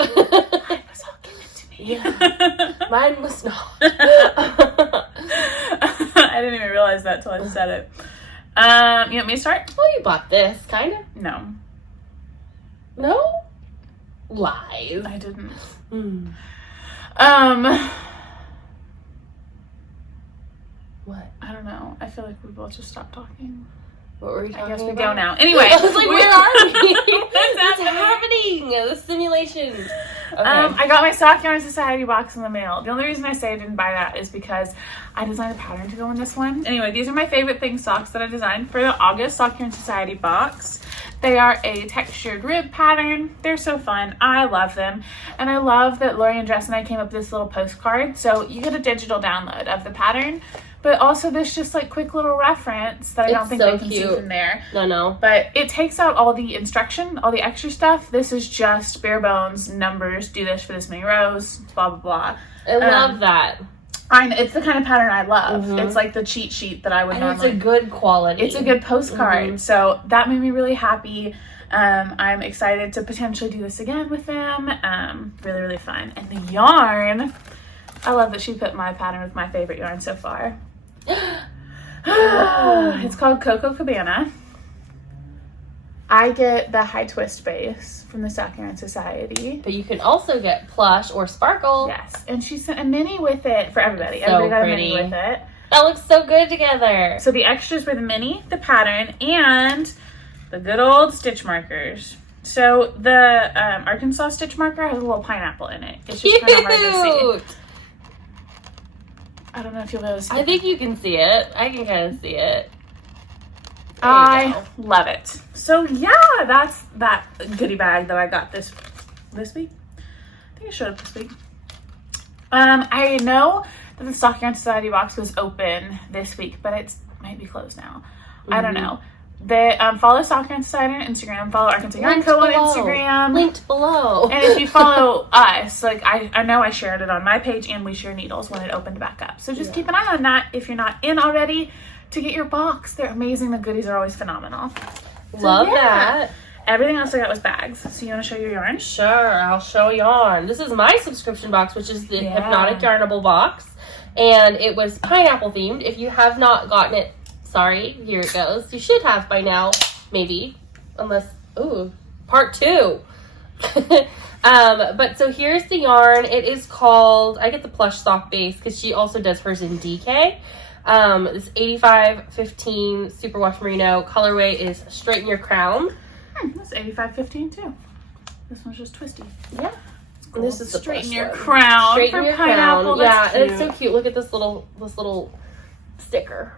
Mine was all given to me. Yeah. Mine was not. I didn't even realize that till I said it. You want me to start? Well, you bought this, kind of. No. No? Lies. I didn't. What? I don't know. I feel like we both just stopped talking. What were we talking about? I guess we go now. Anyway. I was like, where are we? What's happening? The simulation. Okay. I got my Sock Yarn Society box in the mail. The only reason I say I didn't buy that is because I designed a pattern to go in this one. Anyway, these are my favorite things socks that I designed for the August Sock Yarn Society box. They are a textured rib pattern. They're so fun. I love them. And I love that Lori and Jess and I came up with this little postcard. So you get a digital download of the pattern, but also this just like quick little reference that I don't think they can see from there. No. But it takes out all the instruction, all the extra stuff. This is just bare bones, numbers, do this for this many rows, blah, blah, blah. I love that. It's the kind of pattern I love. It's like the cheat sheet that I would normally. It's a good quality. It's a good postcard. So that made me really happy. I'm excited to potentially do this again with them. Really, really fun. And the yarn, I love that she put my pattern with my favorite yarn so far. It's called Coco Cabana. I get the high twist base from the Sock Yarn Society. But you can also get plush or sparkle. Yes, and she sent a mini with it for everybody. So everybody got pretty. a mini with it. That looks so good together. So the extras were the mini, the pattern, and the good old stitch markers. So the Arkansas stitch marker has a little pineapple in it. It's just kind of hard to see. I don't know if you'll be able to see. I think you can see it. I can kind of see it. I love it. So yeah, that's that goodie bag that I got this week. I think it showed up this week. I know that the Sock Yarn Society box was open this week, but it might be closed now. I don't know. They follow Sock Yarn Society on Instagram, follow Arkansas Yarn Co on Instagram. Linked below. And if you follow us, like I know I shared it on my page, and we share needles when it opened back up. So just keep an eye on that if you're not in already to get your box. They're amazing. The goodies are always phenomenal. Love that. Everything else I got was bags. So you want to show your yarn? Sure, I'll show yarn. This is my subscription box, which is the Hypnotic Yarnable box. And it was pineapple themed. If you have not gotten it, sorry, here it goes. You should have by now, maybe. Unless, part 2. But so here's the yarn. It is called, I get the plush sock base because she also does hers in DK. This 8515 Superwash Merino colorway is Straighten Your Crown. That's 8515 too. This one's just twisty. Yeah. Cool. This is the Straighten plush Your one. Crown. Straighten for Your pineapple. Crown. That's Yeah, cute. it's so cute. Look at this little sticker.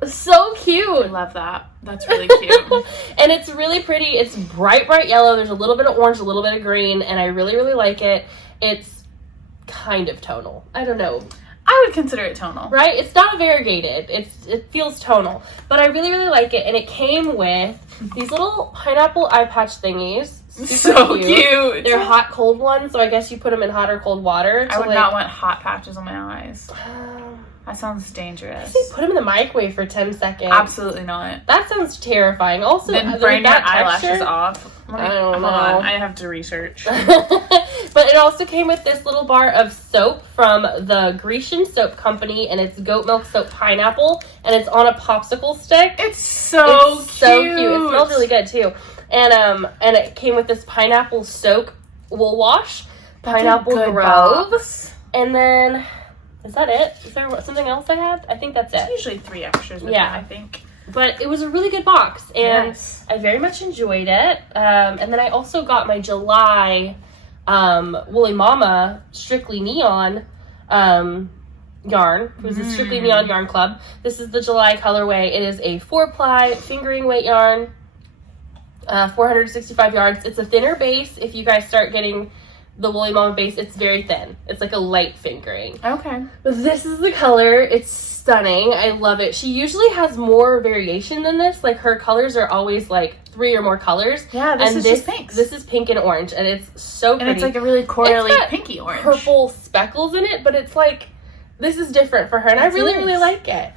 It's so cute. I love that. That's really cute. And it's really pretty. It's bright yellow. There's a little bit of orange, a little bit of green, and I really, really like it. It's kind of tonal. I don't know. I would consider it tonal. Right? It's not variegated. It feels tonal. But I really, really like it. And it came with these little pineapple eye patch thingies. Super so cute. They're hot, cold ones, so I guess you put them in hot or cold water. I would not want hot patches on my eyes. That sounds dangerous. Put them in the microwave for 10 seconds. Absolutely not. That sounds terrifying. Also, then burn your eyelashes texture off. I don't know. Hold on. I have to research. But it also came with this little bar of soap from the Grecian Soap Company, and it's goat milk soap pineapple, and it's on a popsicle stick. It's so cute. It smells really good too. And it came with this pineapple soak wool wash, pineapple groves, and then is that it? Is there something else I had? I think that's it. Usually 3 extras with it, I think. But it was a really good box, and yes. I very much enjoyed it. And then I also got my July Woolly Mama Strictly Neon yarn. It was a Strictly Neon Yarn Club. This is the July colorway. It is a 4-ply fingering weight yarn, 465 yards. It's a thinner base if you guys start getting the Woolly Mama base, it's very thin. It's like a light fingering. Okay. But this is the color. It's stunning. I love it. She usually has more variation than this. Like, her colors are always like 3 or more colors. Yeah, this is just pinks. This is pink and orange, and it's so pretty. And it's like a really corally pinky orange. Purple speckles in it, but it's like, this is different for her, and I really, really like it.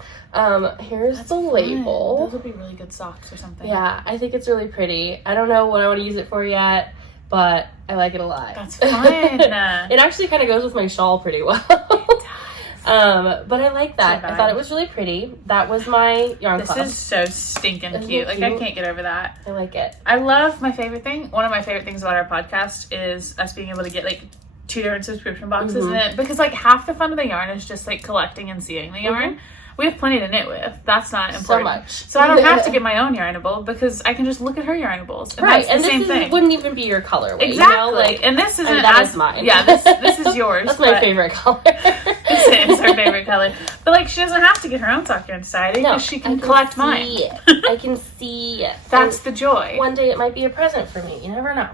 Here's the label. Those would be really good socks or something. Yeah, I think it's really pretty. I don't know what I want to use it for yet, but I like it a lot. That's fun. It actually kind of goes with my shawl pretty well. But I like that. I thought it was really pretty. That was my yarn club. This is so stinking cute. Like, I can't get over that. I like it. I love my favorite thing. One of my favorite things about our podcast is us being able to get like 2 different subscription boxes in it, because like half the fun of the yarn is just like collecting and seeing the yarn. We have plenty to knit with. That's not important. So much. So I don't have to get my own Yarnable, because I can just look at her Yarnables. And that's the same thing. Wouldn't even be your colorway. Exactly. You know? Like, and this isn't that is mine. Yeah, this is yours. That's my favorite color. This is her favorite color. But like, she doesn't have to get her own sock yarn decided, because she can collect mine. I can see it. That's the joy. One day it might be a present for me. You never know.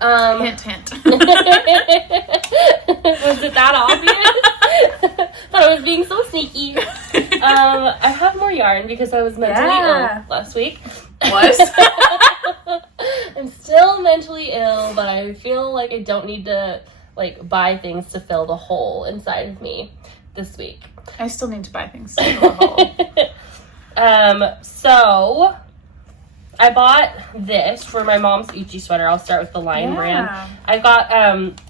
Hint, hint. Was it that obvious? Thought I was being so sneaky. I have more yarn because I was mentally ill last week. I'm still mentally ill, but I feel like I don't need to like buy things to fill the hole inside of me this week. I still need to buy things to fill the hole. So I bought this for my mom's Uchi sweater. I'll start with the Lion brand. I got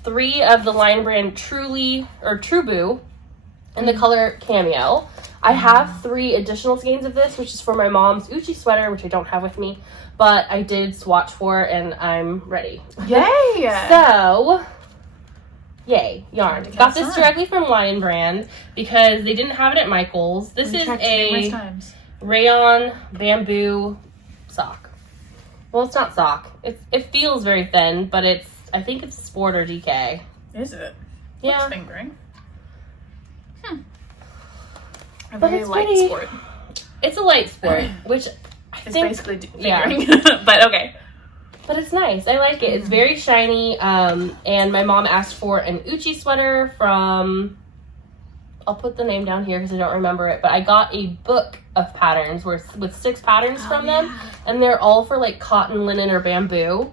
3 of the Lion brand True Boo in the color Cameo. I have 3 additional skeins of this, which is for my mom's Uchi sweater, which I don't have with me, but I did swatch for, and I'm ready. Yay! So, yay, yarn. Got this directly from Lion brand because they didn't have it at Michael's. This is a rayon bamboo sock. Well, it's not sock. It feels very thin, but I think it's sport or DK. Is it? Yeah. What's fingering? A But very it's light pretty. sport. It's a light sport, which I It's think basically fingering. But okay. But it's nice. I like it. It's very shiny. And my mom asked for an Uchi sweater from, I'll put the name down here because I don't remember it, but I got a book of patterns with 6 patterns from them, and they're all for like cotton, linen, or bamboo.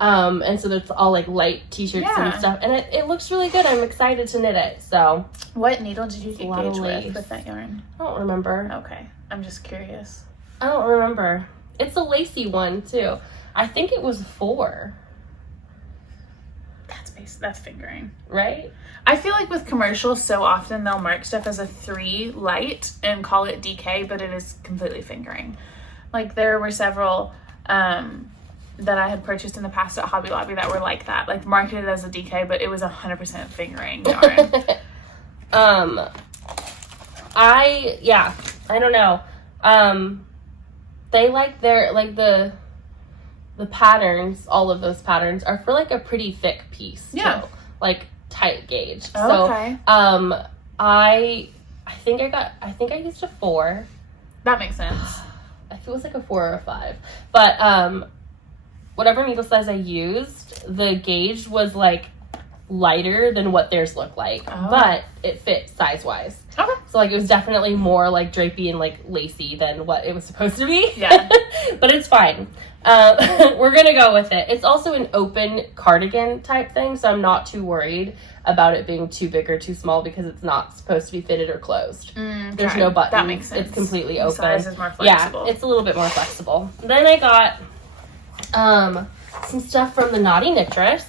And so it's all like light t-shirts and stuff, and it looks really good. I'm excited to knit it. So what needle did you get gauge with that yarn? I don't remember. Okay, I'm just curious. I don't remember. It's a lacy one too. I think it was 4. That's fingering, right? I feel like with commercials, so often they'll mark stuff as a 3 light and call it DK, but it is completely fingering. Like, there were several that I had purchased in the past at Hobby Lobby that were like that, like marketed as a DK, but it was 100% fingering yarn. I don't know. They like their, like the patterns, all of those patterns are for like a pretty thick piece. Yeah. Too. Like tight gauge. Okay. So, I think I used a 4. That makes sense. I think it was like a 4 or a 5. But, whatever needle size I used, the gauge was like lighter than what theirs looked like, but it fit size-wise. Okay. So like it was definitely more like drapey and like lacy than what it was supposed to be. Yeah. But it's fine. We're gonna go with it. It's also an open cardigan type thing, so I'm not too worried about it being too big or too small because it's not supposed to be fitted or closed. There's no buttons. That makes sense. It's completely open. The size is more flexible. Yeah, it's a little bit more flexible. Then I got some stuff from the Naughty Knittress.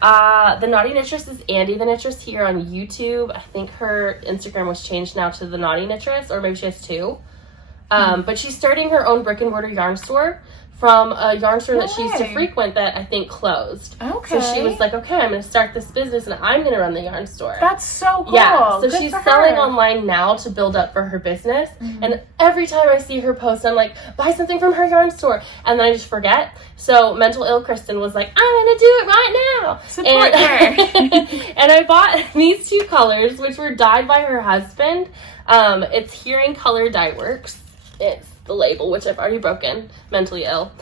The Naughty Knittress is Andy the Knittress here on YouTube. I think her Instagram was changed now to the Naughty Knittress, or maybe she has 2. But she's starting her own brick and mortar yarn store from a yarn store that she used to frequent that I think closed. Okay. So she was like, okay, I'm going to start this business and I'm going to run the yarn store. That's so cool. Yeah, so Good she's for selling her. online now to build up for her business. And every time I see her post, I'm like, buy something from her yarn store. And then I just forget. So mental ill Christen was like, I'm going to do it right now. Support her. And I bought these 2 colors, which were dyed by her husband. It's Here in Color Dye Works. It's the label, which I've already broken. Mentally ill.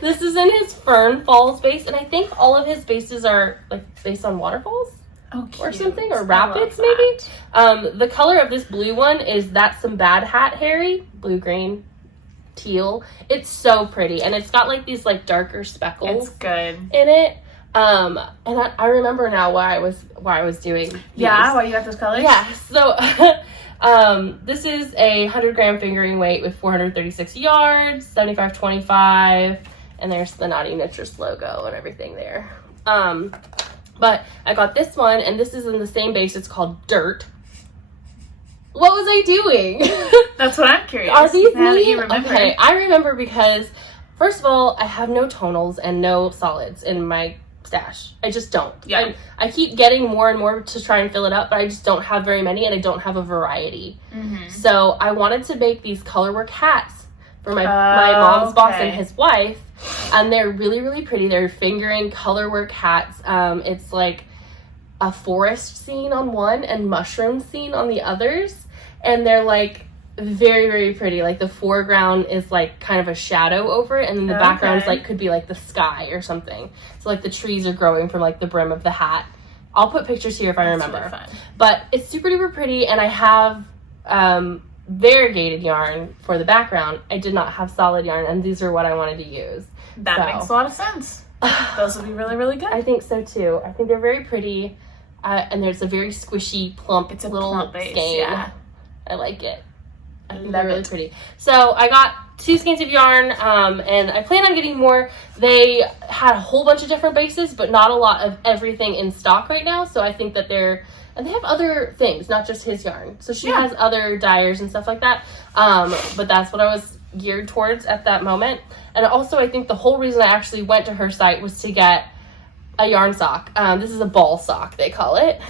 This is in his Fern Falls base, and I think all of his bases are like based on waterfalls. Oh, or something, or rapids maybe. The color of this blue one is That's Some Bad Hat Harry, blue, green, teal. It's so pretty, and it's got like these like darker speckles. It's good in it. And I remember now why I was doing these. Yeah, why you got those colors? Yeah. So this is a 100-gram fingering weight with 436 yards, 75/25, and there's the Naughty Nitrous logo and everything there. But I got this one, and this is in the same base. It's called Dirt. What was I doing? That's what I'm curious. Are these now me? that you remember. Okay, I remember because, first of all, I have no tonals and no solids in my stash. I just don't. Yeah. I keep getting more and more to try and fill it up, but I just don't have very many, and I don't have a variety. Mm-hmm. So I wanted to make these colorwork hats for my mom's boss and his wife. And they're really, really pretty. They're fingering colorwork hats. It's like a forest scene on one and mushroom scene on the others. And they're like very, very pretty. Like the foreground is like kind of a shadow over it. And then the background's like could be like the sky or something. So like the trees are growing from like the brim of the hat. I'll put pictures here if I remember. Really fun. But it's super duper pretty. And I have variegated yarn for the background. I did not have solid yarn, and these are what I wanted to use. That makes a lot of sense. Those will be really, really good. I think so too. I think they're very pretty, and there's a very squishy, plump, it's a little plump base, skein. yeah. I like it. I think Love they're really it. pretty. So I got 2 skeins of yarn, and I plan on getting more. They had a whole bunch of different bases, but not a lot of everything in stock right now. So I think that and they have other things, not just his yarn. So she has other dyers and stuff like that. But that's what I was geared towards at that moment. And also, I think the whole reason I actually went to her site was to get a yarn sock. This is a ball sock, they call it.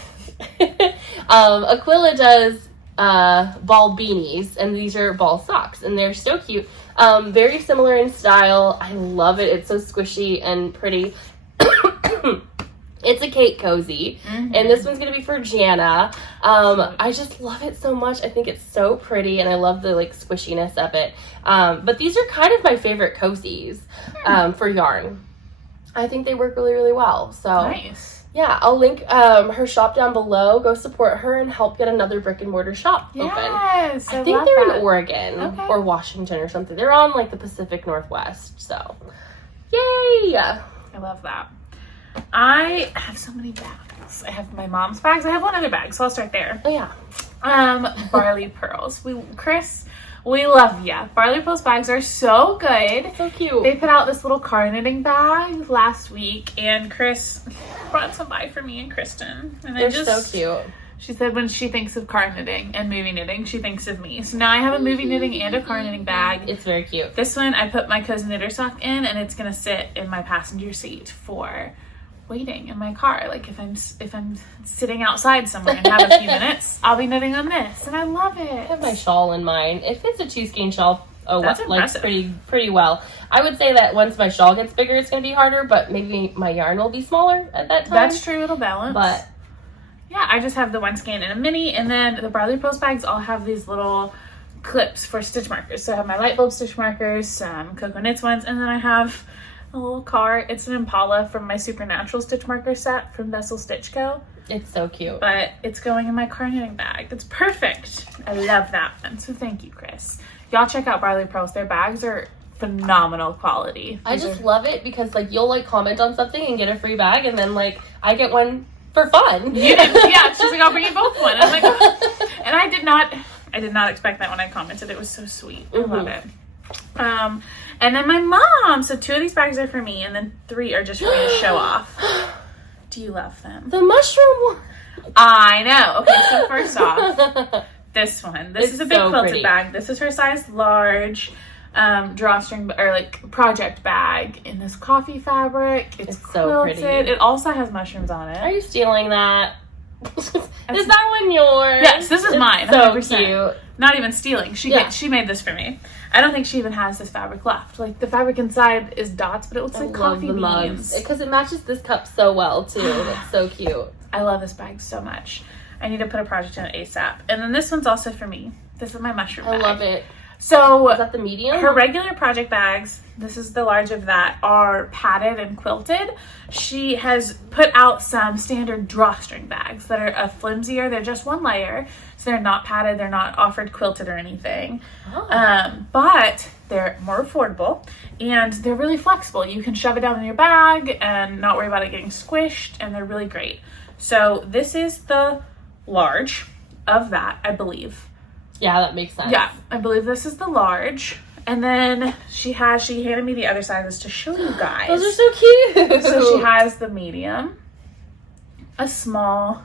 Aquila does ball beanies, and these are ball socks, and they're so cute. Very similar in style. I love it. It's so squishy and pretty. It's a Kate cozy, and this one's gonna be for Jana. I just love it so much. I think it's so pretty, and I love the like squishiness of it. But these are kind of my favorite cozies for yarn. I think they work really, really well. So nice. Yeah, I'll link her shop down below. Go support her and help get another brick and mortar shop open. Yes, I think they're in Oregon or Washington or something. They're on like the Pacific Northwest. So, yay! I love that. I have so many bags. I have my mom's bags. I have one other bag, so I'll start there. Oh yeah. Barley Pearls. Chris, we love ya. Barley Pearls bags are so good. So cute. They put out this little car knitting bag last week, and Chris brought some by for me and Christen. And they're so cute. She said when she thinks of car knitting and movie knitting, she thinks of me. So now I have a movie knitting and a car knitting bag. It's very cute. This one I put my Cozy Knitter sock in, and it's gonna sit in my passenger seat for waiting in my car. Like if I'm sitting outside somewhere and have a few minutes, I'll be knitting on this, and I love it. I have my shawl in mine. It fits a 2-skein shawl. That's like impressive. pretty well. I would say that once my shawl gets bigger, it's gonna be harder, but maybe my yarn will be smaller at that time. That's true. It'll balance. But yeah, I just have the 1 skein and a mini, and then the Barley Pearls bags all have these little clips for stitch markers. So I have my light bulb stitch markers, some Cocoa Knits ones, and then I have a little card. It's an Impala from my Supernatural stitch marker set from Vessel Stitch Co. it's so cute. But it's going in my car knitting bag. It's perfect. I love that one. So thank you, Chris. Y'all check out Barley Pearls. Their bags are phenomenal quality. I just love it because like you'll like comment on something and get a free bag, and then like I get one for fun. Yeah, she's like, I'll bring you both one. I'm like, oh. And I did not expect that when I commented. It was so sweet. I love it. And then my mom. So 2 of these bags are for me, and then 3 are just for me to show off. Do you love them? The mushroom one. I know. Okay, so first off, this one. This is a big so quilted pretty. bag. This is her size large drawstring or like project bag in this coffee fabric. It's so quilted. pretty. It also has mushrooms on it. Are you stealing that? Is that one yours? Yes, this is mine. So 100%. cute. Not even stealing. She made this for me. I don't think she even has this fabric left. Like the fabric inside is dots, but it looks like coffee beans. Because it matches this cup so well too. It's so cute. I love this bag so much. I need to put a project in it ASAP. And then this one's also for me. This is my mushroom bag. I love it. So Is that the medium? her regular project bags, this is the large of that, are padded and quilted. She has put out some standard drawstring bags that are a flimsier. They're just one layer, so they're not padded. They're not offered quilted or anything. But they're more affordable and they're really flexible. You can shove it down in your bag and not worry about it getting squished, and they're really great. So this is the large of that, I believe. Yeah, that makes sense. Yeah, I believe this is the large. And then she handed me the other sizes to show you guys. Those are so cute. So she has the medium, a small,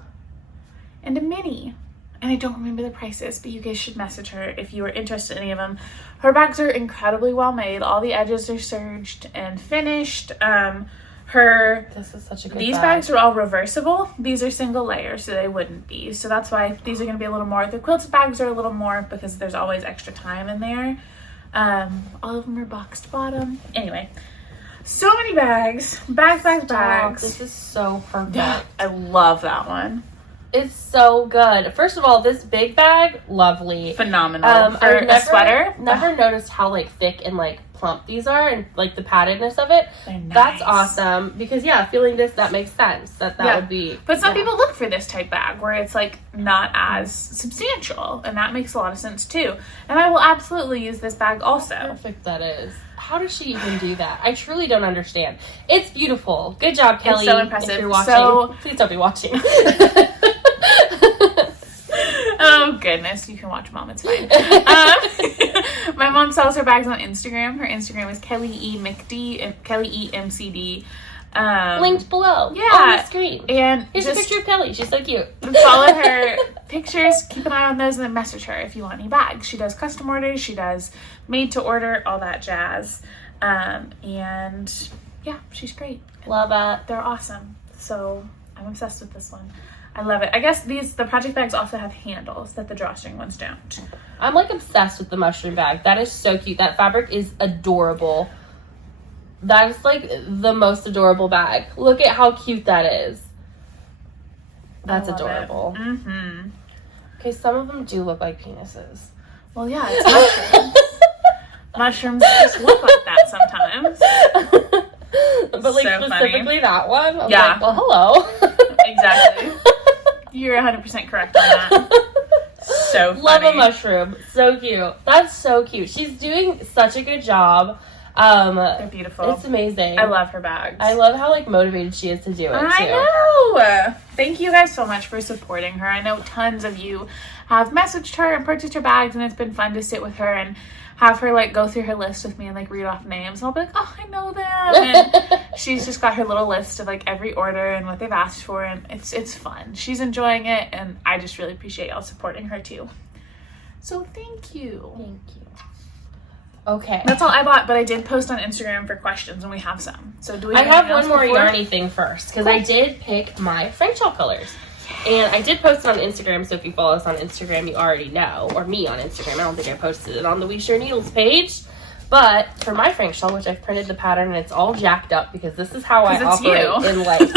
and a mini. And I don't remember the prices, but you guys should message her if you are interested in any of them. Her bags are incredibly well made. All the edges are serged and finished. This is such a good These bag. bags are all reversible. These are single layer, so they wouldn't be. So that's why these are going to be a little more. The quilted bags are a little more because there's always extra time in there. All of them are boxed bottom. Anyway, so many bags. Bags. This is so perfect. Yeah, I love that one. It's so good. First of all, this big bag, lovely. Phenomenal. For a sweater. Never noticed how like thick and like plump these are, and like the paddedness of it. They're nice. That's awesome, because yeah, feeling this, that makes sense. That would be. But some people look for this type bag where it's like not as substantial, and that makes a lot of sense too. And I will absolutely use this bag also. Perfect that is. How does she even do that? I truly don't understand. It's beautiful. Good job, Kelly. It's so impressive. If you're watching, So, please don't be watching. oh goodness, you can watch Mom. It's fine. My mom sells her bags on Instagram. Her Instagram is Kelly E. McD and Kelly E. MCD. Linked below. Yeah. On the screen. And Here's a picture of Kelly. She's so cute. Follow her pictures. Keep an eye on those, and then message her if you want any bags. She does custom orders. She does made to order, all that jazz. And yeah, she's great. Love it. They're awesome. So I'm obsessed with this one. I love it. I guess the project bags also have handles that the drawstring ones don't. I'm like obsessed with the mushroom bag. That is so cute. That fabric is adorable. That is like the most adorable bag. Look at how cute that is. That's adorable. Mm-hmm. Okay, some of them do look like penises. Well, yeah, it's mushrooms. Mushrooms just look like that sometimes. But like So specifically funny. that one? I was Yeah. like, well, hello. Exactly. You're 100% correct on that. So funny. Love a mushroom. So cute. That's so cute. She's doing such a good job. They're beautiful. It's amazing. I love her bags. I love how like motivated she is to do it I too. know. Thank you guys so much for supporting her. I know tons of you have messaged her and purchased her bags, and it's been fun to sit with her and have her like go through her list with me and like read off names. And I'll be like, oh, I know them. And she's just got her little list of like every order and what they've asked for, and it's fun. She's enjoying it, and I just really appreciate y'all supporting her too. So thank you. Thank you. Okay. That's all I bought, but I did post on Instagram for questions, and we have some. So do we? I have one anything more else before? yarny thing first, because I did pick my French shawl colors. And I did post it on Instagram, so if you follow us on Instagram, you already know. Or me on Instagram. I don't think I posted it on the We Share Needles page. But for my Frank shawl, which I've printed the pattern, and it's all jacked up, because this is how I operate in life.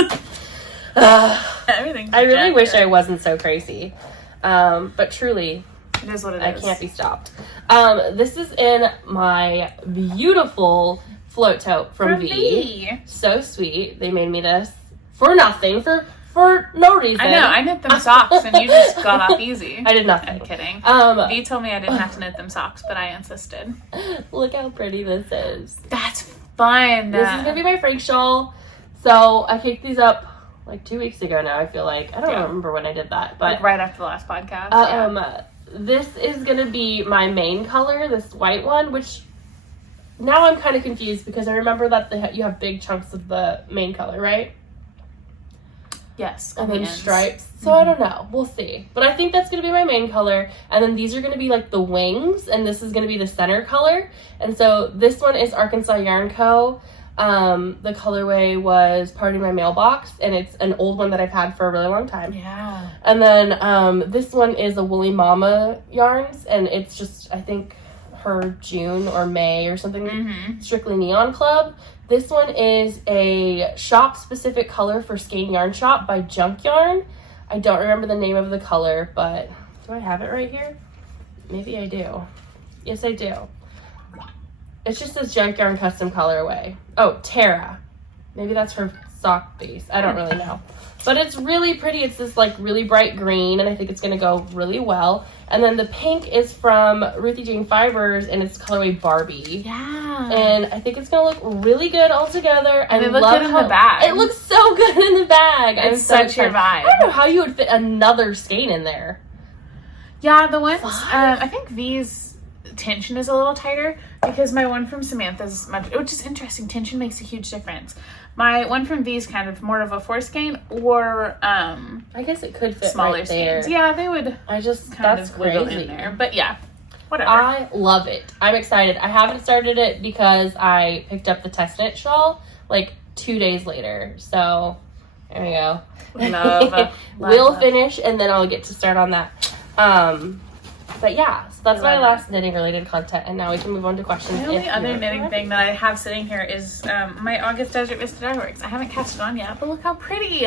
Everything's I really jacked wish up. I wasn't so crazy. But truly, It is what it is. I can't be stopped. This is in my beautiful float tote from V. So sweet. They made me this for nothing, for no reason. I know. I knit them socks, and you just got off easy. I did nothing. I'm kidding. V told me I didn't have to knit them socks, but I insisted. Look how pretty this is. That's fun. This is gonna be my Frank shawl. So I picked these up like 2 weeks ago now. I feel like I don't remember when I did that, but like right after the last podcast. This is gonna be my main color, this white one, which now I'm kind of confused because I remember that you have big chunks of the main color, right? Yes. And then stripes. So I don't know. We'll see. But I think that's going to be my main color. And then these are going to be like the wings. And this is going to be the center color. And so this one is Arkansas Yarn Co. The colorway was Party My Mailbox. And it's an old one that I've had for a really long time. Yeah. And then this one is a Woolly Mama Yarns. And it's just, I think, her June or May or something. Strictly Neon Club. This one is a shop-specific color for Skein Yarn Shop by Junk Yarn. I don't remember the name of the color, but do I have it right here? Maybe I do. Yes, I do. It's just this Junkyard custom colorway. Oh, Tara. Maybe that's her sock base. I don't really know. But it's really pretty. It's this like really bright green, and I think it's going to go really well. And then the pink is from Ruthie Jane Fibers, and it's colorway Barbie. Yeah. And I think it's going to look really good all together. And it looks good in the bag. It looks so good in the bag. It's such your vibe. I don't know how you would fit another skein in there. Yeah, the ones, I think V's tension is a little tighter because my one from Samantha's much, which is interesting. Tension makes a huge difference. My one from V's kind of more of a 4 skein, or I guess it could fit smaller right there. skeins. Yeah, they would. I just kind that's of wiggle crazy in there, but yeah, whatever. I love it. I'm excited. I haven't started it because I picked up the test knit shawl like 2 days later. So there we go. We'll finish, and then I'll get to start on that. But yeah, so that's my last knitting related content, and now we can move on to questions. The only other knitting thing that I have sitting here is my August Desert Vista Dyeworks. I haven't cast it on yet, but look how pretty.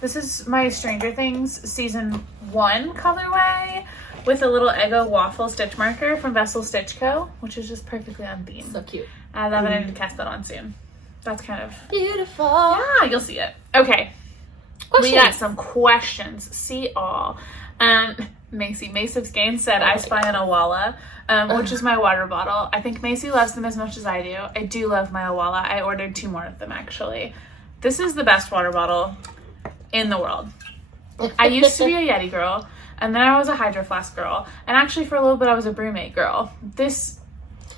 This is my Stranger Things season 1 colorway with a little Eggo waffle stitch marker from Vessel Stitch Co., which is just perfectly on theme. So cute. I love it. I need to cast that on soon. That's kind of beautiful. Yeah, you'll see it. Okay. We got some questions. See all. Mace of Gain said, I spy an Awala, which is my water bottle. I think Macy loves them as much as I do. I do love my Awala. I ordered 2 more of them, actually. This is the best water bottle in the world. I used to be a Yeti girl, and then I was a Hydro Flask girl, and actually for a little bit I was a Brewmate girl. This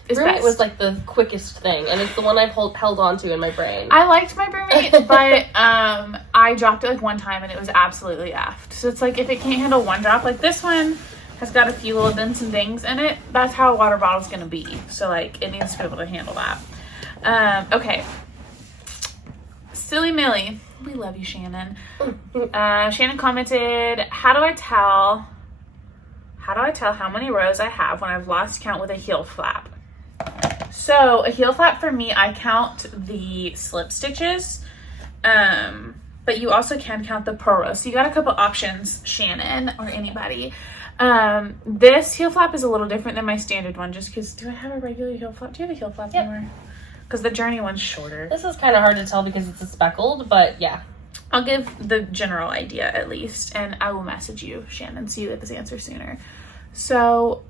is Brewmate best. was like the quickest thing, and it's the one I've held on to in my brain. I liked my Brewmate, but I dropped it like one time and it was absolutely effed. So it's like if it can't handle one drop, like this one has got a few little dents and dings in it, that's how a water bottle's gonna be. So like it needs to be able to handle that. Okay. Silly Millie, we love you, Shannon. Shannon commented, how do I tell how many rows I have when I've lost count with a heel flap? So a heel flap for me, I count the slip stitches, but you also can count the purl rows. So you got a couple options, Shannon or anybody. This heel flap is a little different than my standard one, just because, do I have a regular heel flap? Do you have a heel flap anywhere? Because the Journey one's shorter. This is kind of hard to tell because it's a speckled, but yeah. I'll give the general idea at least, and I will message you, Shannon, so you get this answer sooner. So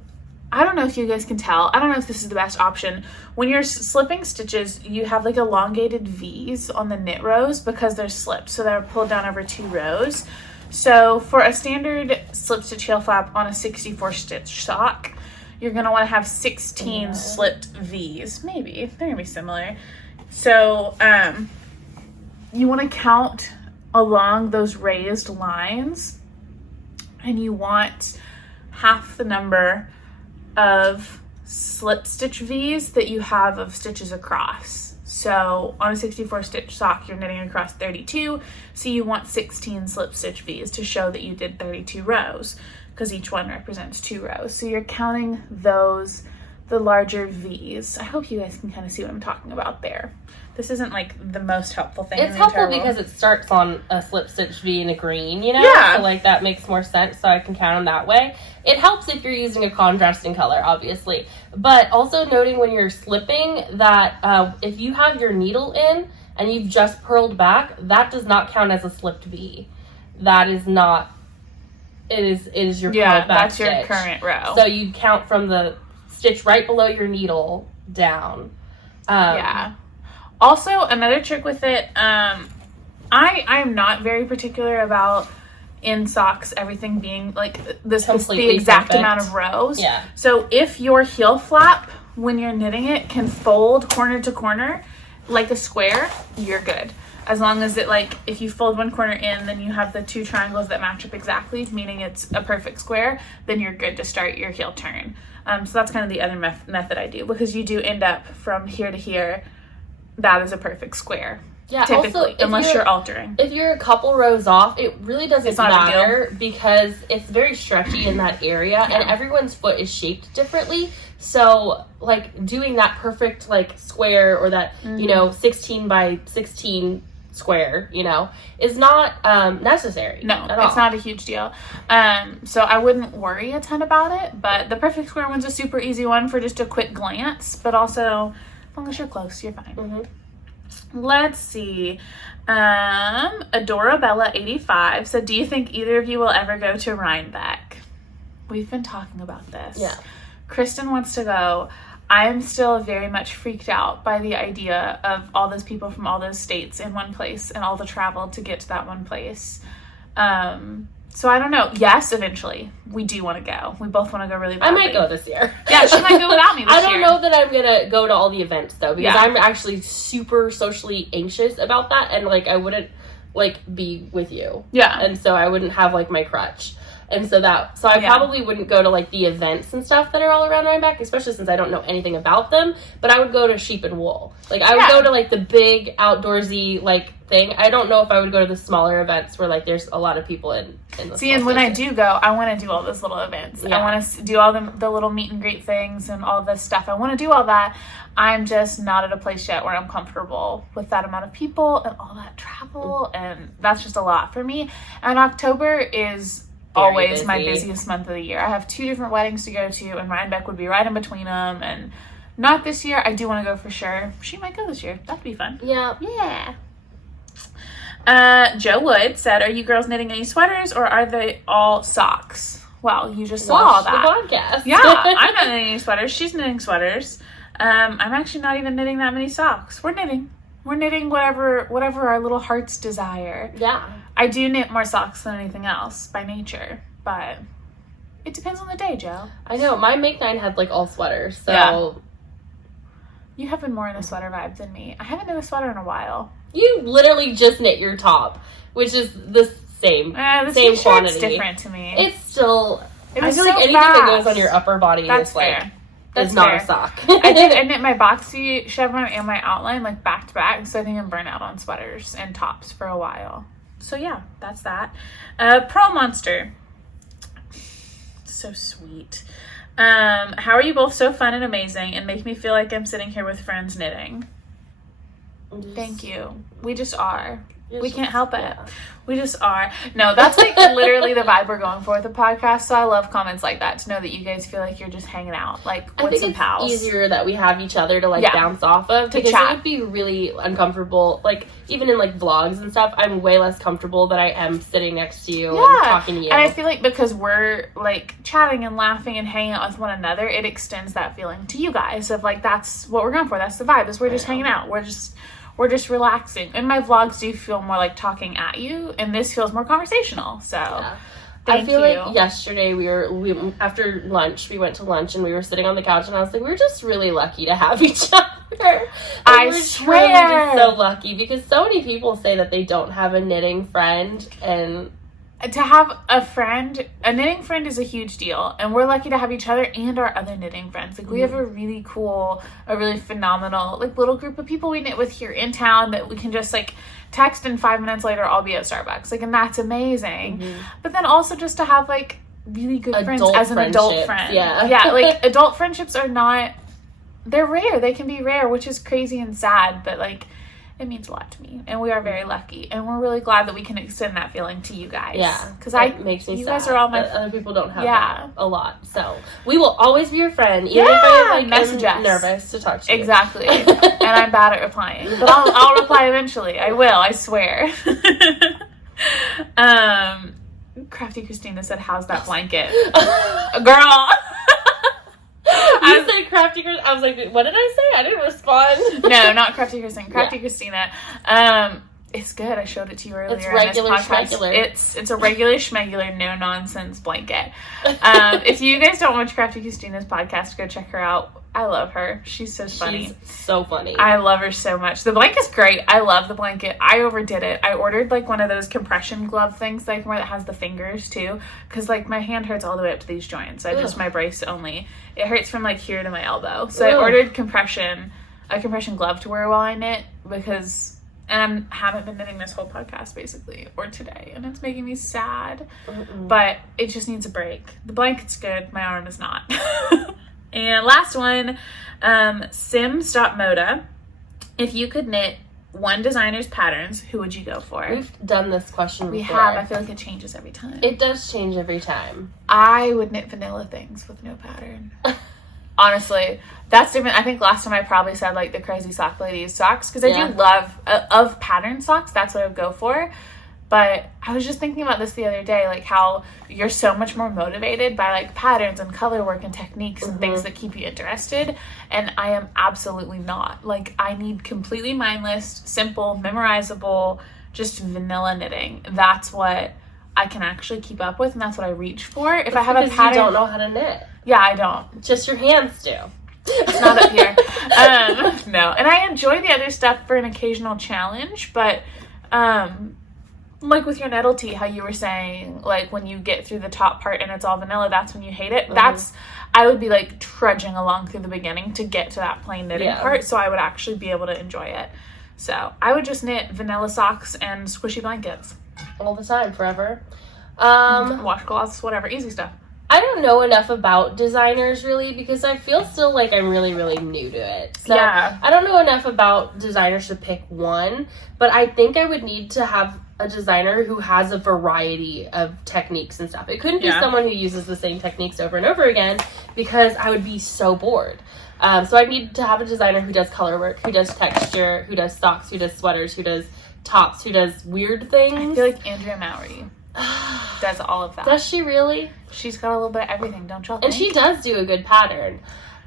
I don't know if you guys can tell. I don't know if this is the best option. When you're slipping stitches, you have like elongated V's on the knit rows because they're slipped. So they're pulled down over 2 rows. So for a standard slip stitch heel flap on a 64 stitch sock, you're going to want to have 16 slipped V's. Maybe. They're going to be similar. So you want to count along those raised lines, and you want half the number of slip stitch V's that you have of stitches across. So on a 64 stitch sock, you're knitting across 32, so you want 16 slip stitch V's to show that you did 32 rows, because each one represents 2 rows. So you're counting those, the larger V's. I hope you guys can kind of see what I'm talking about there. This isn't like the most helpful thing. It's helpful because it starts on a slip stitch V in a green, you know? Yeah. So like that makes more sense, so I can count them that way. It helps if you're using a contrasting color, obviously. But also noting when you're slipping that if you have your needle in and you've just purled back, that does not count as a slipped V. That is not, it is your purled back that's stitch. your current row. So you count from the stitch right below your needle down. Yeah. Also, another trick with it, I'm not very particular about in socks everything being like this the exact perfect amount of rows. Yeah. So if your heel flap when you're knitting it can fold corner to corner like a square, you're good. As long as it, like, if you fold one corner in, then you have the 2 triangles that match up exactly, meaning it's a perfect square, then you're good to start your heel turn. So that's kind of the other method I do, because you do end up from here to here. That is a perfect square. Yeah, typically, also, unless you're altering. If you're a couple rows off, it really doesn't matter because it's very stretchy in that area, and everyone's foot is shaped differently. So, like, doing that perfect, like, square or that, you know, 16 by 16 square, is not necessary. No, at all. It's not a huge deal. So I wouldn't worry a ton about it, but the perfect square one's a super easy one for just a quick glance, but also as long as you're close, you're fine. Mm-hmm. Let's see. Adorabella85 said, do you think either of you will ever go to Rhinebeck? We've been talking about this. Yeah. Christen wants to go. I am still very much freaked out by the idea of all those people from all those states in one place and all the travel to get to that one place. So I don't know. Yes, eventually. We do want to go. We both want to go really badly. I might go this year. Yeah, she might go without me this year. I don't know that I'm going to go to all the events, though, because Yeah. I'm actually super socially anxious about that, and, I wouldn't, be with you. Yeah. And so I wouldn't have, my crutch. And so I probably wouldn't go to, the events and stuff that are all around Rhinebeck, especially since I don't know anything about them, but I would go to Sheep and Wool. I would go to, the big outdoorsy, thing. I don't know if I would go to the smaller events where, there's a lot of people in the See, and when I do go, I want to do all those little events. Yeah. I want to do all the little meet and greet things and all this stuff. I want to do all that. I'm just not at a place yet where I'm comfortable with that amount of people and all that travel, and that's just a lot for me. And October is always my busiest month of the year. I have 2 different weddings to go to, and Rhinebeck would be right in between them, and not this year. I do want to go for sure. She might go this year. That'd be fun. Yeah. Yeah. Joe Wood said, are you girls knitting any sweaters, or are they all socks? Well, you just saw all that. Watch the podcast. Yeah, I'm not knitting any sweaters. She's knitting sweaters. I'm actually not even knitting that many socks. We're knitting whatever our little hearts desire. Yeah. I do knit more socks than anything else by nature, but it depends on the day, Joe. I know. My Make 9 had, all sweaters, so... Yeah. You have been more in a sweater vibe than me. I haven't knit a sweater in a while. You literally just knit your top, which is the same The quantity. different to me. It's still... I was feel so anything fast. that goes on your upper body That's is, fair. That's is not fair. a sock. I knit my boxy chevron and my outline back to back, so I think I'm burnt out on sweaters and tops for a while. So yeah, that's that. Pearl Monster. So sweet. How are you both so fun and amazing and make me feel like I'm sitting here with friends knitting? Thank you. We just are. We can't help it. Yeah. We just are. No, that's literally the vibe we're going for with the podcast. So I love comments like that to know that you guys feel like you're just hanging out, I with think some it's pals. easier that we have each other to bounce off of, To because chat. it would be really uncomfortable. Even in vlogs and stuff, I'm way less comfortable that I am sitting next to you and talking to you. And I feel like because we're chatting and laughing and hanging out with one another, it extends that feeling to you guys of that's what we're going for. That's the vibe. Is we're just hanging out. We're just relaxing. And my vlogs do feel more like talking at you, and this feels more conversational. So, I feel like yesterday we after lunch, we went to lunch and we were sitting on the couch, and I was like, we're just really lucky to have each other. I we're swear. truly just so lucky, because so many people say that they don't have a knitting friend, and to have a knitting friend is a huge deal, and we're lucky to have each other and our other knitting friends. We have a really cool, a really phenomenal little group of people we knit with here in town that we can just text, and 5 minutes later I'll be at Starbucks, and that's amazing. But then also just to have really good friends as an adult friend. Yeah, adult friendships are not, they're rare. They can be rare, which is crazy and sad, but it means a lot to me, and we are very lucky, and we're really glad that we can extend that feeling to you guys. Yeah, because it makes me you sad guys are all my that other people don't have that a lot. So we will always be your friend, even if I message am us. nervous to talk to you. Exactly, and I'm bad at replying, but I'll reply eventually. I will. I swear. Crafty Christina said, "How's that blanket, girl?" You said Crafty Christina. I was like, what did I say? I didn't respond. No, not Crafty Christina. Crafty Christina. It's good. I showed it to you earlier. It's regular in this podcast. schmegular. It's a regular schmegular, no nonsense blanket. If you guys don't watch Crafty Christina's podcast, go check her out. I love her. She's so funny. She's so funny. I love her so much. The blanket's great. I love the blanket. I overdid it. I ordered one of those compression glove things that I can wear that has the fingers too, because my hand hurts all the way up to these joints. I just my brace only. It hurts from here to my elbow. So I ordered a compression glove to wear while I knit, because and I haven't been knitting this whole podcast basically, or today, and it's making me sad. But it just needs a break. The blanket's good. My arm is not. And last one, Sim.Moda. If you could knit one designer's patterns, who would you go for? We've done this question before. We have. I feel like it changes every time. It does change every time. I would knit vanilla things with no pattern. Honestly, that's different. I think last time I probably said like the Crazy Sock Ladies socks, because I do love of pattern socks. That's what I would go for. But I was just thinking about this the other day, like how you're so much more motivated by like patterns and color work and techniques and things that keep you interested. And I am absolutely not. Like, I need completely mindless, simple, memorizable, just vanilla knitting. That's what I can actually keep up with, and that's what I reach for. If I have a pattern, you don't know how to knit. Yeah, I don't. Just your hands do. It's not up here. No. And I enjoy the other stuff for an occasional challenge, but like with your Nettle tee, how you were saying, like when you get through the top part and it's all vanilla, that's when you hate it. I would be like trudging along through the beginning to get to that plain knitting part, so I would actually be able to enjoy it. So I would just knit vanilla socks and squishy blankets. All the time, forever. Washcloths, whatever, easy stuff. I don't know enough about designers really, because I feel still like I'm really, really new to it. So I don't know enough about designers to pick one, but I think I would need to have a designer who has a variety of techniques and stuff. It couldn't be someone who uses the same techniques over and over again, because I would be so bored. So I need to have a designer who does color work, who does texture, who does socks, who does sweaters, who does tops, who does weird things. I feel like Andrea Mowry does all of that. Does she really? She's got a little bit of everything, don't y'all think? And she does do a good pattern.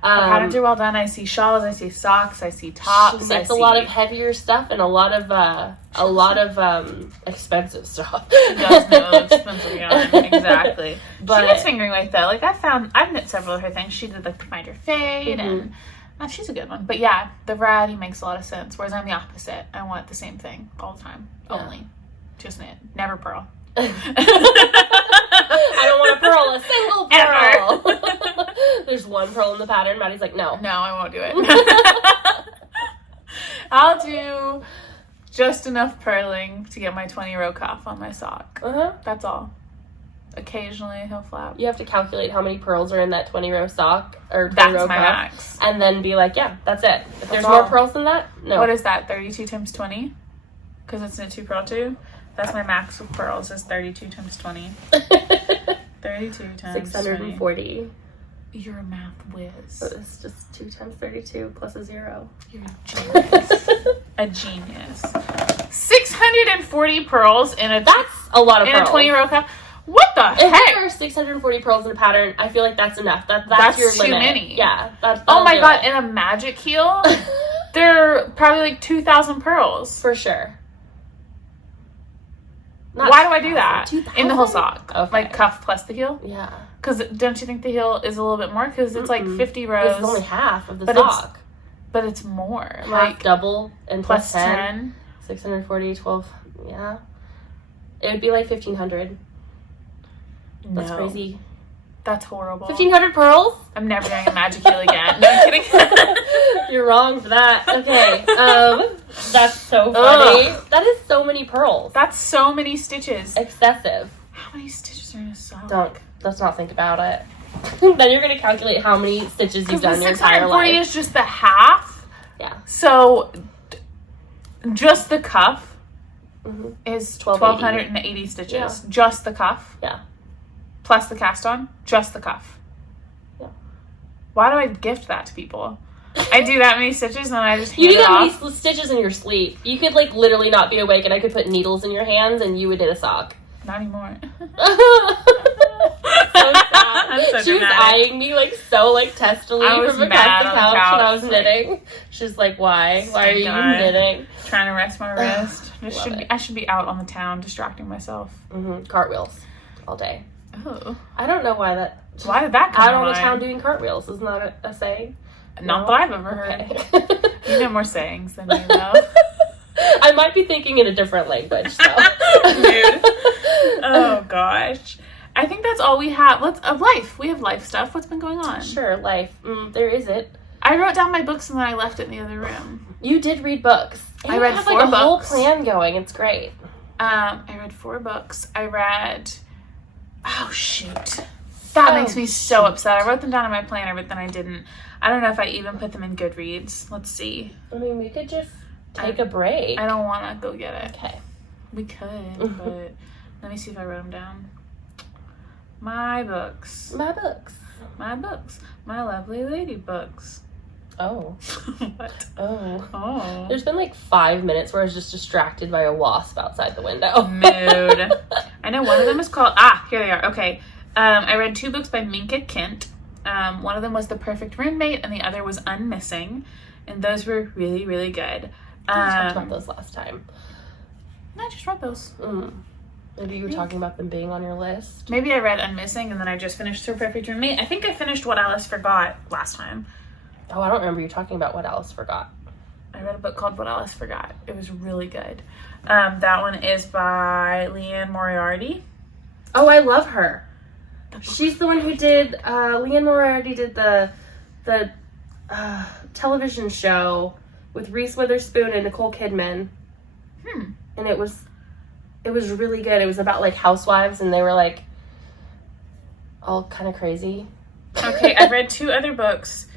Her patterns are well done. I see shawls, I see socks, I see tops. She makes a lot of heavier stuff and a lot of expensive stuff. She does know expensive yarn, exactly. But she knits fingering weight though. Like I've knit several of her things. She did like the Finder Fade and she's a good one. But yeah, the variety makes a lot of sense. Whereas I'm the opposite. I want the same thing all the time. Only. Just knit. Never purl. I don't want to purl a single pearl. There's one pearl in the pattern. Maddie's like, no. No, I won't do it. I'll do just enough purling to get my 20-row cuff on my sock. That's all. Occasionally he'll flap. You have to calculate how many pearls are in that 20-row sock or 20-row That's my cuff, max. and then be like, yeah, that's it. If there's more pearls than that, no. What is that? 32 times 20? Because it's knit 2 purl 2. That's my max with pearls is 32 times 20. 32 times 640. 20. You're a math whiz. So it's just 2 times 32 plus a 0. You're a genius. A genius. 640 pearls in a... That's a lot of pearls. In a 20-row cuff. What the heck? If there are 640 pearls in a pattern, I feel like that's enough. That's your limit. Too many. Yeah. Oh my god, in a magic heel, there are probably like 2,000 pearls. For sure. Why do I do that? 2,000? In the whole sock. Okay. Like cuff plus the heel? Yeah. Because don't you think the heel is a little bit more? Because it's like 50 rows. It's only half of the sock. But it's more. Half like double and plus 10. 640, 12. Yeah. It would be like 1,500. That's crazy. That's horrible. 1,500 pearls? I'm never doing a magic heel again. No, I'm kidding. You're wrong for that. Okay. That's so funny. That is so many pearls. That's so many stitches. Excessive. How many stitches are in a sock? Let's not think about it. Then you're going to calculate how many stitches you've done your entire life. 640 is just the half. Yeah. So just the cuff is 1,280 stitches. Yeah. Just the cuff. Yeah. Plus the cast on. Just the cuff. Yeah. Why do I gift that to people? I do that many stitches and then I just hand you do it that off. many stitches in your sleep. You could like literally not be awake and I could put needles in your hands and you would knit a sock. Not anymore. So sad. I'm so she was eyeing me like so like testily from across the couch when I was knitting. She's like, why? Why are you knitting? Trying to rest my wrist. I should be out on the town distracting myself. Cartwheels all day. Oh. I don't know why that. Why did that come out on the town doing cartwheels? Isn't that a saying? Not that I've ever heard. Okay. You know more sayings than me, though. I might be thinking in a different language, though. Dude. Oh, gosh. I think that's all we have. Life. We have life stuff. What's been going on? Sure, life. There is it. I wrote down my books and then I left it in the other room. You did read books. And I read have, 4 like, a books. whole plan going. It's great. I read 4 books. I read... Oh, shoot. That makes me so upset. I wrote them down in my planner, but then I didn't. I don't know if I even put them in Goodreads. Let's see. I mean, we could just take a break. I don't want to go get it. Okay. We could, but let me see if I wrote them down. My books. My books. My books. My lovely lady books. Oh. What? Oh. There's been like 5 minutes where I was just distracted by a wasp outside the window. Mood. I know one of them is called... here they are. Okay. I read 2 books by Minka Kent. One of them was The Perfect Roommate, and the other was Unmissing. And those were really, really good. We talked about those last time. I just read those. Maybe you were talking about them being on your list. Maybe I read Unmissing, and then I just finished The Perfect Roommate. I think I finished What Alice Forgot last time. Oh, I don't remember you talking about What Alice Forgot. I read a book called What Alice Forgot. It was really good. That one is by Leanne Moriarty. Oh, I love her. She's the one who did, Leanne Moriarty did the television show with Reese Witherspoon and Nicole Kidman. And it was really good. It was about like housewives, and they were like all kind of crazy. Okay, I read 2 other books.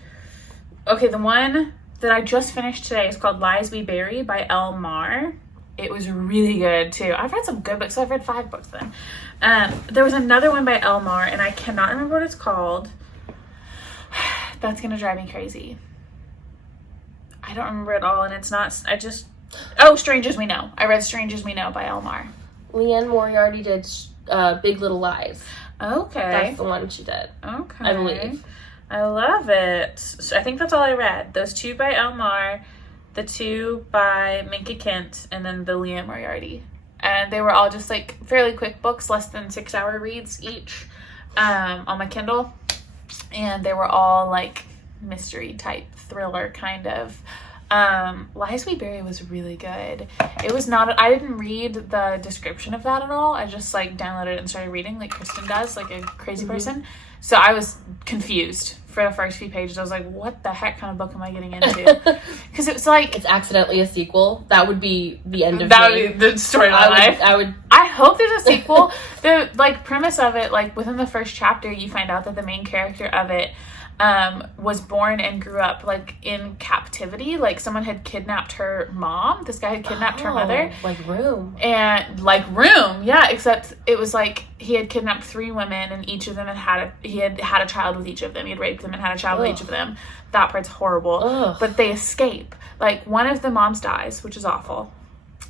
Okay, the one that I just finished today is called Lies We Bury by Elle Mar. It was really good too. I've read some good books, so I've read 5 books then. There was another one by Elle Mar, and I cannot remember what it's called. That's gonna drive me crazy. I don't remember it all, and it's not. Strange as We Know. I read Strange as We Know by Elle Mar. Leanne Moriarty did Big Little Lies. Okay. That's the one she did. Okay. I believe. I love it. So I think that's all I read. Those 2 by Elle Mar, the 2 by Minka Kent, and then the Leanne Moriarty. And they were all just like fairly quick books, less than 6-hour reads each, on my Kindle. And they were all like mystery type thriller kind of. Lies We Bury was really good. It was not, I didn't read the description of that at all. I just like downloaded it and started reading like Christen does, like a crazy person. So I was confused for the first few pages. I was like, what the heck kind of book am I getting into? Because it was like... It's accidentally a sequel. That would be the end of That would be the story of my life. I hope there's a sequel. The like premise of it, like within the first chapter, you find out that the main character of it was born and grew up like in captivity. Like someone had kidnapped her mom. This guy had kidnapped her mother. Like Room. And like Room, yeah, except it was like he had kidnapped 3 women, and each of them he had a child with each of them. He had raped them and had a child with each of them. That part's horrible. But they escape. Like one of the moms dies, which is awful.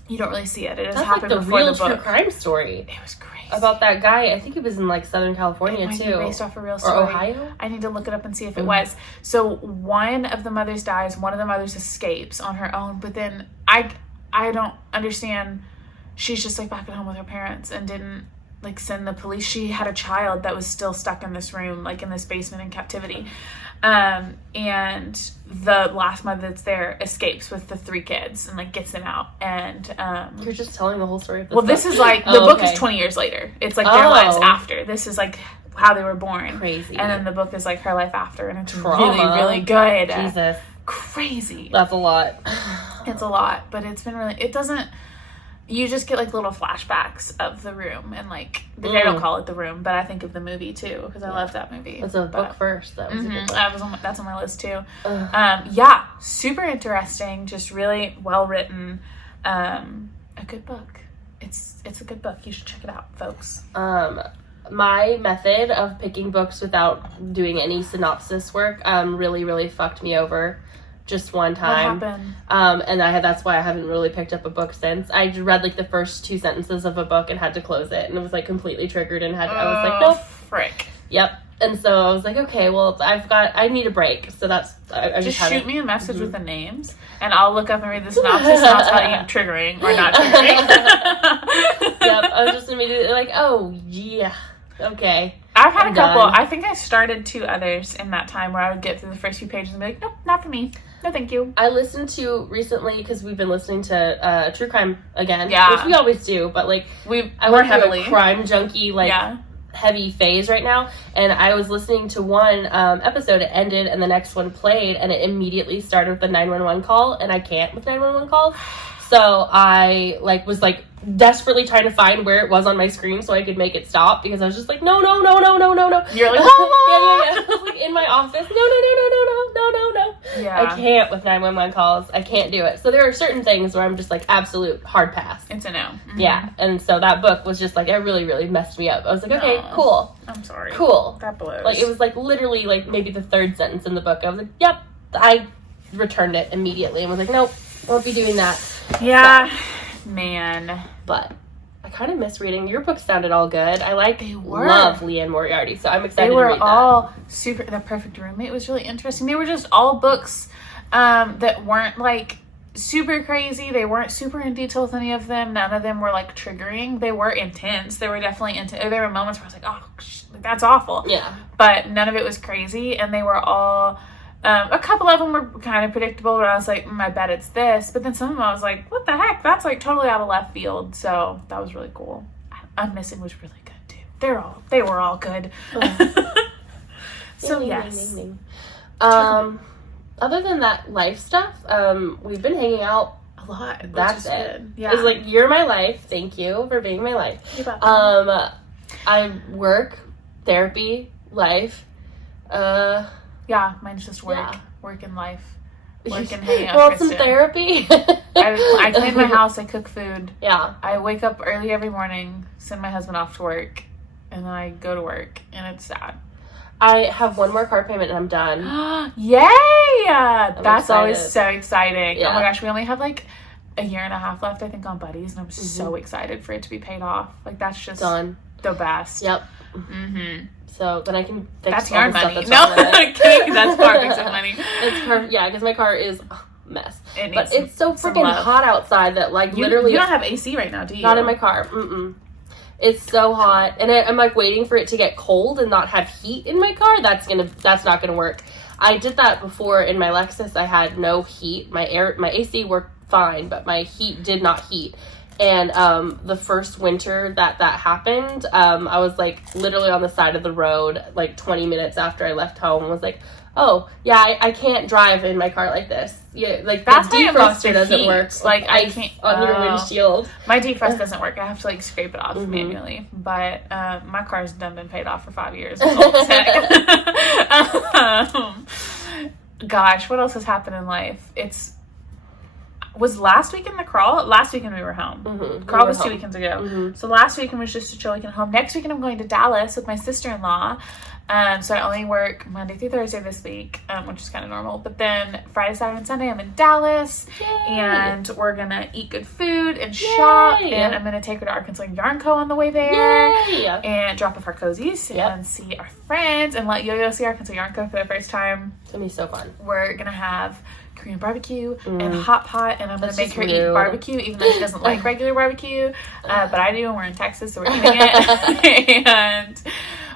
You don't really see it. It has happened like before the real book. True crime story. It was crazy. About that guy. I think he was in like Southern California it might too. Be based off a real story. Or Ohio? I need to look it up and see if it was. So one of the mothers dies, one of the mothers escapes on her own, but then I don't understand. She's just like back at home with her parents and didn't like send the police. She had a child that was still stuck in this room, like in this basement in captivity. And the last mother that's there escapes with the 3 kids and like gets them out. And you're just telling the whole story of this. Well, this is like the book is 20 years later. It's like their lives after. This is like how they were born. Crazy. And then the book is like her life after, and it's Trauma. really, really good. Jesus. Crazy. That's a lot. It's a lot, but it's been really. It doesn't. You just get like little flashbacks of the room, and like they don't call it The Room, but I think of the movie too because I love that movie. It's a book first. That was a good book. That's on my list too. Yeah, super interesting. Just really well written. A good book. It's a good book. You should check it out, folks. My method of picking books without doing any synopsis work really, really fucked me over. Just one time. What happened? And that's why I haven't really picked up a book since. I read like the first 2 sentences of a book and had to close it, and it was like completely triggered and I was like, nope. Frick. Yep. And so I was like, okay, well, I need a break. So that's I just shoot me a message with the names, and I'll look up and read the synopsis, and I'll tell you triggering or not triggering. Yep. I was just immediately like, oh yeah, okay. I've had a couple. I think I started 2 others in that time where I would get through the first few pages and be like, nope, not for me. No, thank you. I listened to recently, because we've been listening to true crime again, yeah, which we always do, but like I went heavily a crime junkie heavy phase right now, and I was listening to one episode, it ended, and the next one played, and it immediately started with the 911 call, and I can't with 911 calls. So I like was like desperately trying to find where it was on my screen so I could make it stop, because I was just like, no. You're like, yeah. I was like in my office, no. Yeah. I can't with 911 calls. I can't do it. So there are certain things where I'm just like absolute hard pass. It's a no. Mm-hmm. Yeah. And so that book was just like, it really, really messed me up. I was like, okay, cool. I'm sorry. Cool. That blows. Like, it was like literally like maybe the third sentence in the book. I was like, yep. I returned it immediately and was like, nope, won't be doing that. Yeah. So, man. But I kind of miss reading. Your books sounded all good. I love Leanne Moriarty, so I'm excited to read that. They were all super. The Perfect Roommate was really interesting. They were just all books that weren't like super crazy. They weren't super in detail with any of them. None of them were like triggering. They were intense. They were definitely intense. There were moments where I was like, oh, that's awful. Yeah. But none of it was crazy, and they were all... a couple of them were kind of predictable, but I was like, I bet it's this. But then some of them I was like, what the heck? That's like totally out of left field. So that was really cool. Unmissing was really good too. They were all good. So yes. Other than that life stuff, we've been hanging out a lot. That's it. Good. Yeah. It's like, you're my life. Thank you for being my life. I work, therapy, life. Yeah, mine's just work. Yeah. Work and life. Work and hanging out. Want some therapy? I clean my house. I cook food. Yeah. I wake up early every morning, send my husband off to work, and then I go to work, and it's sad. I have one more car payment and I'm done. Yay! That's excited. Always so exciting. Yeah. Oh my gosh, we only have like a year and a half left, I think, on Buddies, and I'm so excited for it to be paid off. Like, that's just done. The best. Yep. Mm-hmm. So then I can fix that's all yarn the stuff money. that's No, that's car fixing money. It's perfect. Yeah, because my car is a mess. But it's so freaking hot outside that like literally you don't have AC right now, do you? Not in my car. It's so hot, and I'm like waiting for it to get cold and not have heat in my car. That's not gonna work. I did that before in my Lexus. I had no heat. My AC worked fine, but my heat did not heat. And the first winter that happened, I was like literally on the side of the road like 20 minutes after I left home, and was like, oh yeah, I can't drive in my car like this. Yeah, like that's the defroster doesn't work. Like I can't on your windshield. My defrost doesn't work. I have to like scrape it off manually. But my car's done been paid off for 5 years. Gosh, what else has happened in life? Was last weekend the crawl? Last weekend we were home. Crawl was 2 weekends ago. So last weekend was just a chill weekend home. Next weekend I'm going to Dallas with my sister-in-law. So I only work Monday through Thursday this week, which is kind of normal. But then Friday, Saturday, and Sunday I'm in Dallas. Yay. And we're going to eat good food and shop. And I'm going to take her to Arkansas Yarn Co. on the way there. Yay. And drop off our cozies and see our friends and let Yo-Yo see Arkansas Yarn Co. for the first time. It's going to be so fun. We're going to have Korean barbecue and hot pot, and I'm going to make her eat barbecue even though she doesn't like regular barbecue, but I do, and we're in Texas, so we're eating it. And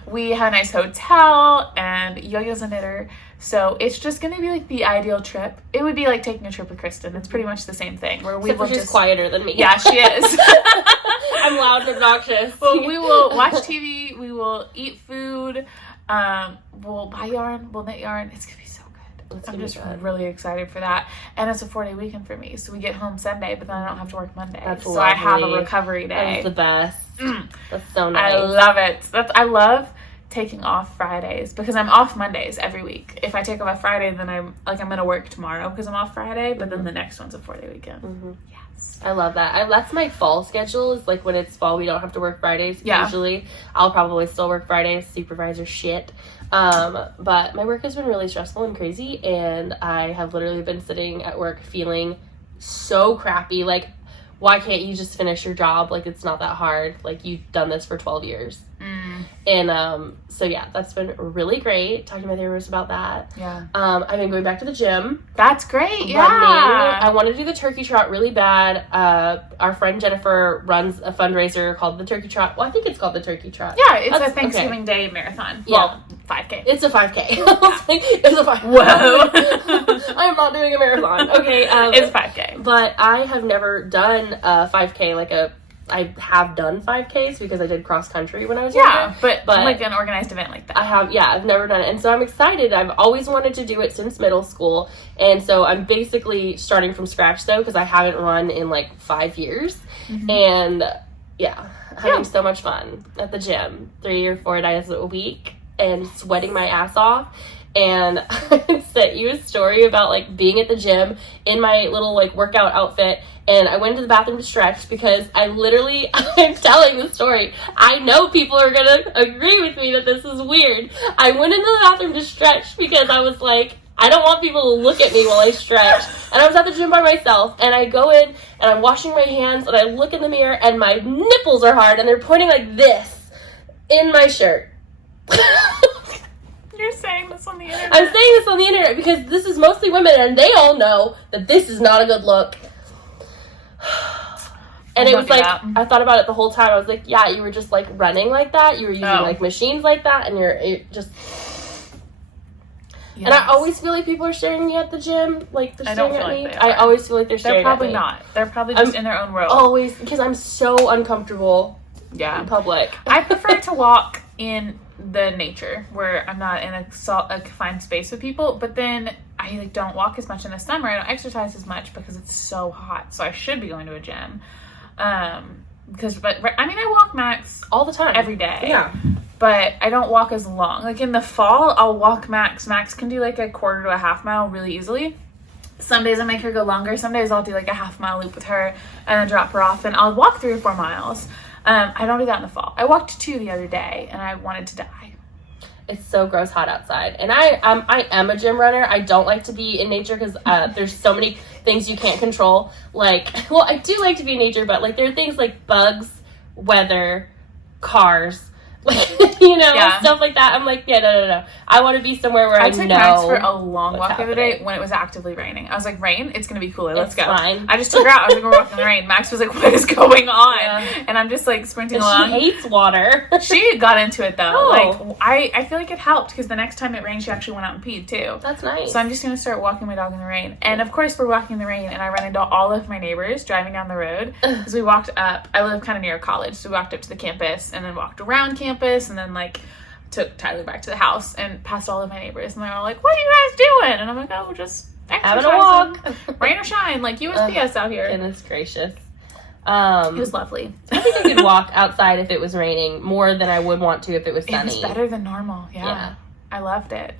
we have a nice hotel, and Yo-Yo's a knitter, so it's just going to be like the ideal trip. It would be like taking a trip with Christen. It's pretty much the same thing, where we will she's quieter than me. Yeah, she is. I'm loud and obnoxious. Well, we will watch TV, we will eat food, we'll buy yarn, we'll knit yarn. It's going to be so I'm just really excited for that. And it's a 4-day weekend for me. So we get home Sunday, but then I don't have to work Monday. That's so lovely. I have a recovery day. That's the best. That's so nice. I love it. I love taking off Fridays because I'm off Mondays every week. If I take off a Friday, then I'm going to work tomorrow because I'm off Friday, but then the next one's a 4-day weekend. Yes. I love that. That's my fall schedule. Is like when it's fall, we don't have to work Fridays. Yeah. Usually. I'll probably still work Fridays. Supervisor shit. But my work has been really stressful and crazy, and I have literally been sitting at work feeling so crappy. Like, why can't you just finish your job? Like, it's not that hard. Like, you've done this for 12 years. And so yeah, that's been really great. Talking to my therapist about that. Yeah. I've been going back to the gym. That's great. Yeah. I want to do the turkey trot really bad. Our friend Jennifer runs a fundraiser called the Turkey Trot. Well, I think it's called the Turkey Trot. Yeah, it's a Thanksgiving Day marathon. Yeah. Well, 5K. It's a 5K. It's a 5K. Whoa. I'm not doing a marathon. Okay. It's 5K. But I have never done a 5K, like a I have done 5Ks because I did cross country when I was Yeah, younger. but like an organized event like that. I've never done it. And so I'm excited. I've always wanted to do it since middle school. And so I'm basically starting from scratch though, because I haven't run in like 5 years. And having so much fun at the gym 3 or 4 days a week and sweating my ass off. And I sent you a story about like being at the gym in my little like workout outfit, and I went to the bathroom to stretch because I'm telling the story. I know people are gonna agree with me that this is weird. I went into the bathroom to stretch because I was like, I don't want people to look at me while I stretch. And I was at the gym by myself, and I go in and I'm washing my hands, and I look in the mirror and my nipples are hard and they're pointing like this in my shirt. You're saying this on the internet. I'm saying this on the internet because this is mostly women, and they all know that this is not a good look. And it was like, I thought about it the whole time. I was like, yeah, you were just like running like that. You were using like machines like that, and you're just... Yes. And I always feel like people are staring at me at the gym. Like, they're staring at me. I always feel like they're staring at me. They're probably not. They're probably just in their own world. Always, because I'm so uncomfortable in public. I prefer to walk in the nature where I'm not in a confined space with people, but then I like don't walk as much in the summer. I don't exercise as much because it's so hot, so I should be going to a gym. I walk max all the time, every day, but I don't walk as long. Like in the fall, I'll walk max can do like a quarter to a half mile really easily. Some days I make her go longer. Some days I'll do like a half-mile loop with her and then drop her off, and I'll walk 3 or 4 miles. I don't do that in the fall. I walked 2 the other day, and I wanted to die. It's so gross hot outside. And I am a gym runner. I don't like to be in nature because there's so many things you can't control. Like, well, I do like to be in nature, but like there are things like bugs, weather, cars, like, stuff like that. I'm like, no. I want to be somewhere where I took Max for a long walk the other day when it was actively raining. I was like, rain? It's going to be cooler. Let's go. Fine. I just took her out. I was like, we're walking in the rain. Max was like, what is going on? Yeah. And I'm just like sprinting along. She hates water. She got into it though. Oh. Like, I feel like it helped because the next time it rained, she actually went out and peed too. That's nice. So I'm just going to start walking my dog in the rain. And of course, we're walking in the rain, and I run into all of my neighbors driving down the road because we walked up. I live kind of near a college, so we walked up to the campus and then walked around campus and then like took Tyler back to the house and passed all of my neighbors, and they're all like, what are you guys doing? And I'm like, oh, just having a walk. Rain or shine, like USPS out here. Goodness gracious. It was lovely. I think I could walk outside if it was raining more than I would want to if it was sunny. It was better than normal. Yeah. I loved it.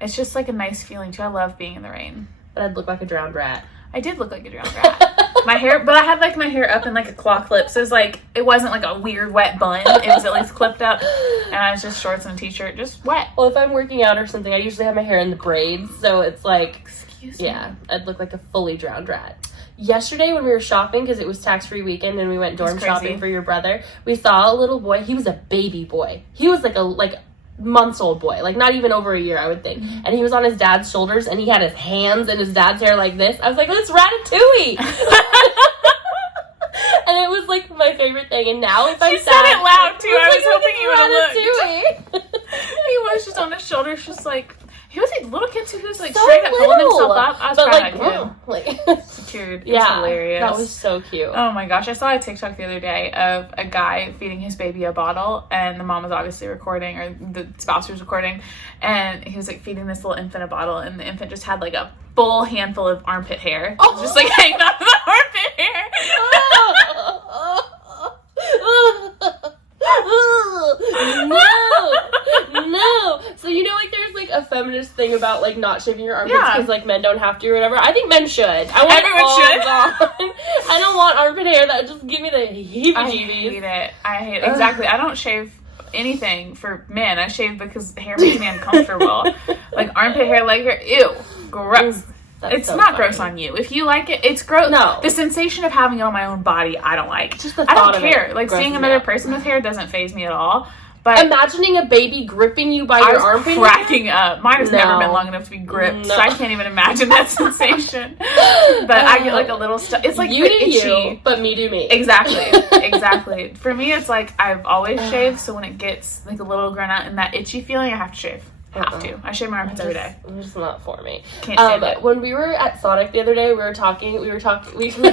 It's just like a nice feeling too. I love being in the rain. But I'd look like a drowned rat. I did look like a drowned rat. My hair, but I had like my hair up in like a claw clip, so it was like, it wasn't like a weird wet bun. It was at least clipped up, and I was just shorts and a t-shirt, just wet. Well, if I'm working out or something, I usually have my hair in the braids, so it's like, excuse me. Yeah, I'd look like a fully drowned rat. Yesterday when we were shopping, because it was tax-free weekend and we went dorm shopping for your brother, we saw a little boy. He was a baby boy. He was like a months old boy, like not even over a year, I would think. And he was on his dad's shoulders, and he had his hands in his dad's hair like this. I was like, it's Ratatouille. And it was like my favorite thing. And now if I'm sad, said it loud too. I was hoping you would have looked. He was just on his shoulders, just like, he was a little kid too, who was like so straight up pulling himself up. I was proud of him. Secured. It was hilarious. That was so cute. Oh my gosh. I saw a TikTok the other day of a guy feeding his baby a bottle, and the mom was obviously recording, or the spouse was recording, and he was like feeding this little infant a bottle, and the infant just had like a full handful of armpit hair. Oh. Just like hanging off the armpit hair. No. So like there's like a feminist thing about like not shaving your armpits because like men don't have to or whatever. I think men should. Everyone should. I don't want armpit hair that would just give me the heebie-jeebies. I hate it. Exactly. I don't shave anything for men. I shave because hair makes me uncomfortable. Like armpit hair, leg hair, ew, gross. It's so not funny. Gross on you. If you like it, it's gross. No. The sensation of having it on my own body, I don't like. Just the thought I don't care. Like seeing another person with hair doesn't faze me at all. But imagining a baby gripping you by your armpit, cracking up. Mine has never been long enough to be gripped, so I can't even imagine that sensation. But I get like a little stuff. It's like you do itchy. You, but me do me. Exactly. For me, it's like I've always shaved, so when it gets like a little grown out and that itchy feeling, I have to shave. Have to. I shave my armpits every day. It's just not for me. Can't stand it. When we were at Sonic the other day, we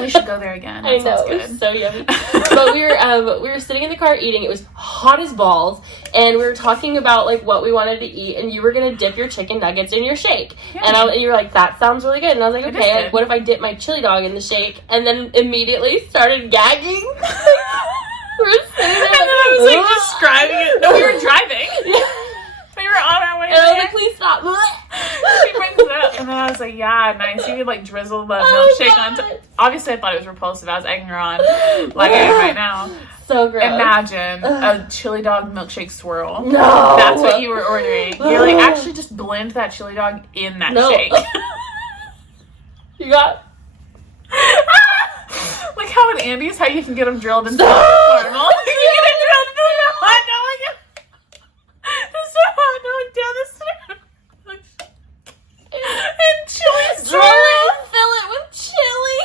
should go there again. That I know, sounds good. it was so yummy. But we were sitting in the car eating. It was hot as balls, and we were talking about like what we wanted to eat, and you were gonna dip your chicken nuggets in your shake, and you were like, "That sounds really good." And I was like, "Okay, what if I dip my chili dog in the shake?" And then immediately started gagging. We're sitting there, and then I was like describing it. No, we were driving. We were on our way and I was like, "Please stop." She brings it up, and then I was like, "Yeah, nice." You could like drizzle the milkshake onto. Obviously, I thought it was repulsive. I was egging her on, like I am right now. So gross. Imagine a chili dog milkshake swirl. No, that's what you were ordering. You're like, actually, just blend that chili dog in that shake. You got. Like how at Andy's, how you can get them drilled into caramel. You can get them drilled into a hot dog. Just a hot dog down the street. And chili swirl. Fill it with chili.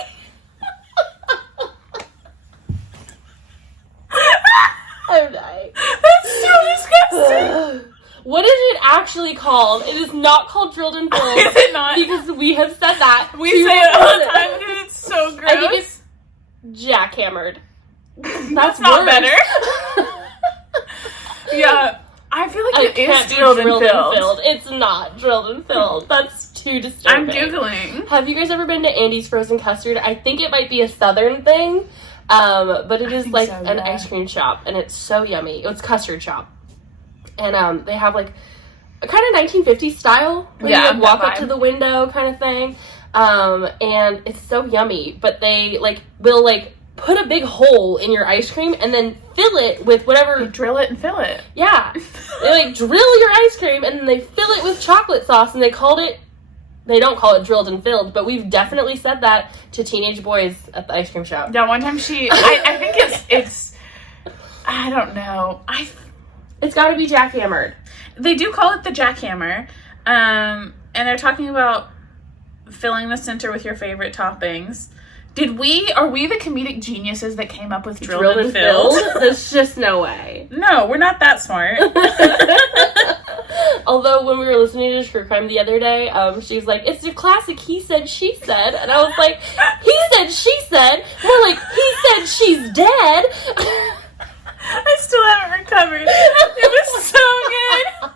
I'm dying. That's so disgusting. What is it actually called? It is not called drilled and filled. Is it not? Because we have said that. We say it all the time because it's so gross. I think it's jackhammered. That's not better. Yeah. I feel like it is drilled and filled. It's not drilled and filled. That's too disturbing. I'm Googling. Have you guys ever been to Andy's Frozen Custard? I think it might be a southern thing. But it is like an ice cream shop, and it's so yummy. It's custard shop. And they have like a kind of 1950s style where you like walk up to the window kind of thing. And it's so yummy, but they like will like put a big hole in your ice cream and then fill it with whatever. You drill it and fill it. Yeah. They like drill your ice cream and then they fill it with chocolate sauce, and they don't call it drilled and filled, but we've definitely said that to teenage boys at the ice cream shop. Yeah, one time I think it's I don't know. It's got to be jackhammered. They do call it the jackhammer, and they're talking about filling the center with your favorite toppings. Are we the comedic geniuses that came up with drilled and filled? There's just no way. No, we're not that smart. Although when we were listening to True Crime the other day, she's like, "It's a classic he said, she said." And I was like, "He said, she said." More like, "He said, she's dead." I still haven't recovered. It was so good.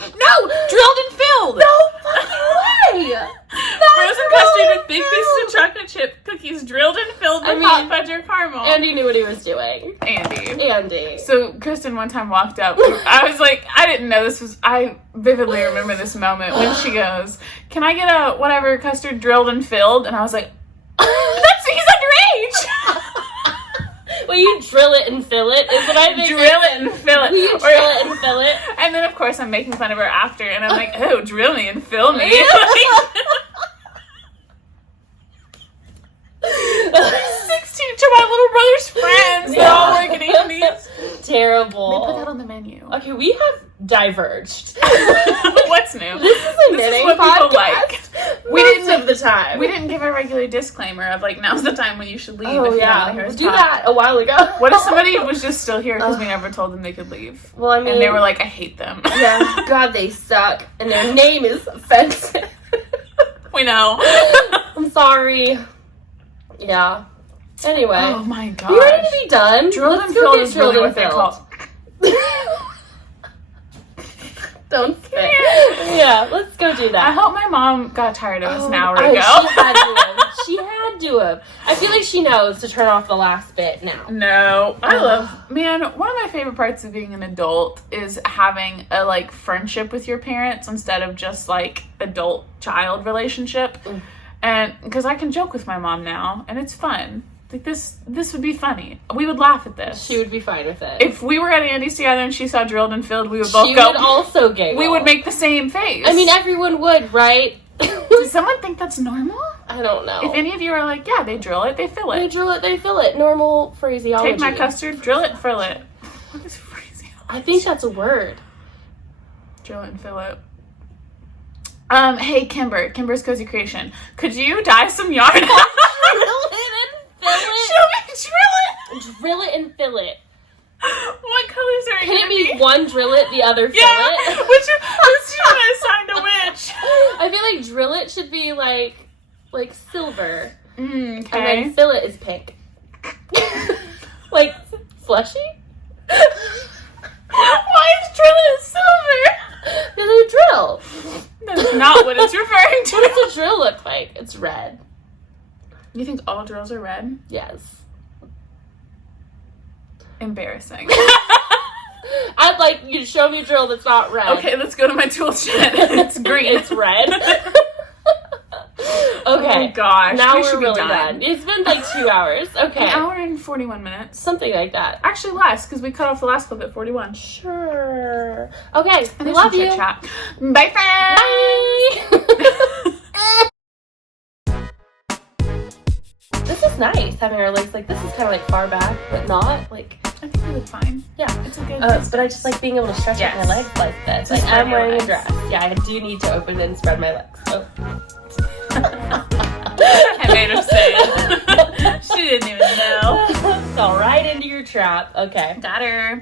No! Drilled and filled! No fucking way! Frozen custard with big pieces of chocolate chip cookies drilled and filled with hot fudge or caramel. Andy knew what he was doing. Andy. So Christen one time walked up. I was like, I didn't know this was... I vividly remember this moment when she goes, "Can I get a whatever custard drilled and filled?" And I was like, he's underage! Well, you drill it and fill it, is what I think. Drill it and fill it. You drill it and fill it. And then, of course, I'm making fun of her after, and I'm like, "Oh, drill me and fill me." 16 to my little brother's friends. They're all working Andy's. Terrible. They put that on the menu. Okay, we have diverged. What's new? This is a knitting what podcast. People like. Most of the time. We didn't give a regular disclaimer of like, now's the time when you should leave. Oh, if yeah. We'll do that a while ago. What if somebody was just still here because we never told them they could leave? Well, I mean... And they were like, "I hate them." Yeah, God, they suck. And their name is offensive. We know. I'm sorry. Yeah. Anyway. Oh my god. You ready to be done? Drilled and filled is really what they're called. Don't spit. Yeah, let's go do that. I hope my mom got tired of us an hour ago. She had to have. I feel like she knows to turn off the last bit now. No. Man, one of my favorite parts of being an adult is having a like friendship with your parents instead of just like adult-child relationship. And because I can joke with my mom now, and it's fun. Like this would be funny. We would laugh at this. She would be fine with it. If we were at Andy's together and she saw drilled and filled, we would both go. She would also giggle. We would make the same face. I mean, everyone would, right? Does someone think that's normal? I don't know. If any of you are like, yeah, they drill it, they fill it. They drill it, they fill it. Normal phraseology. Take my custard, drill it, fill it. What is phraseology? I think that's a word. Drill it and fill it. Hey, Kimbers Cozy Creation. Could you dye some yarn? Drill it and fill it. Drill it. Drill it and fill it. What colors are Can it be one drillet, the other fillet? Yeah, who's gonna assign to which? I feel like drillet should be like silver. Okay. And then fillet is pink. Like, fleshy? Why is drillet silver? Because a drill. That's not what it's referring to. What does a drill look like? It's red. You think all drills are red? Yes. Embarrassing. I'd like you to show me a drill that's not red. Okay, let's go to my tool shed. It's green. It's red. Okay. Oh gosh. Now we we're should be really done. done. It's been like 2 hours. Okay. An hour and 41 minutes. Something like that. Actually less, because we cut off the last clip at 41. Sure. Okay. And We there's love some you. chit-chat. Bye, friends! Bye. This is nice having our legs like this is kind of like far back, but not like. I think we look fine. Yeah. It's a good But I just like being able to stretch out my legs like this. Like spread I'm your wearing legs. a dress. Yeah, I do need to open and spread my legs. Oh. I made her say it. She didn't even know. Fell right into your trap. Okay. Got her.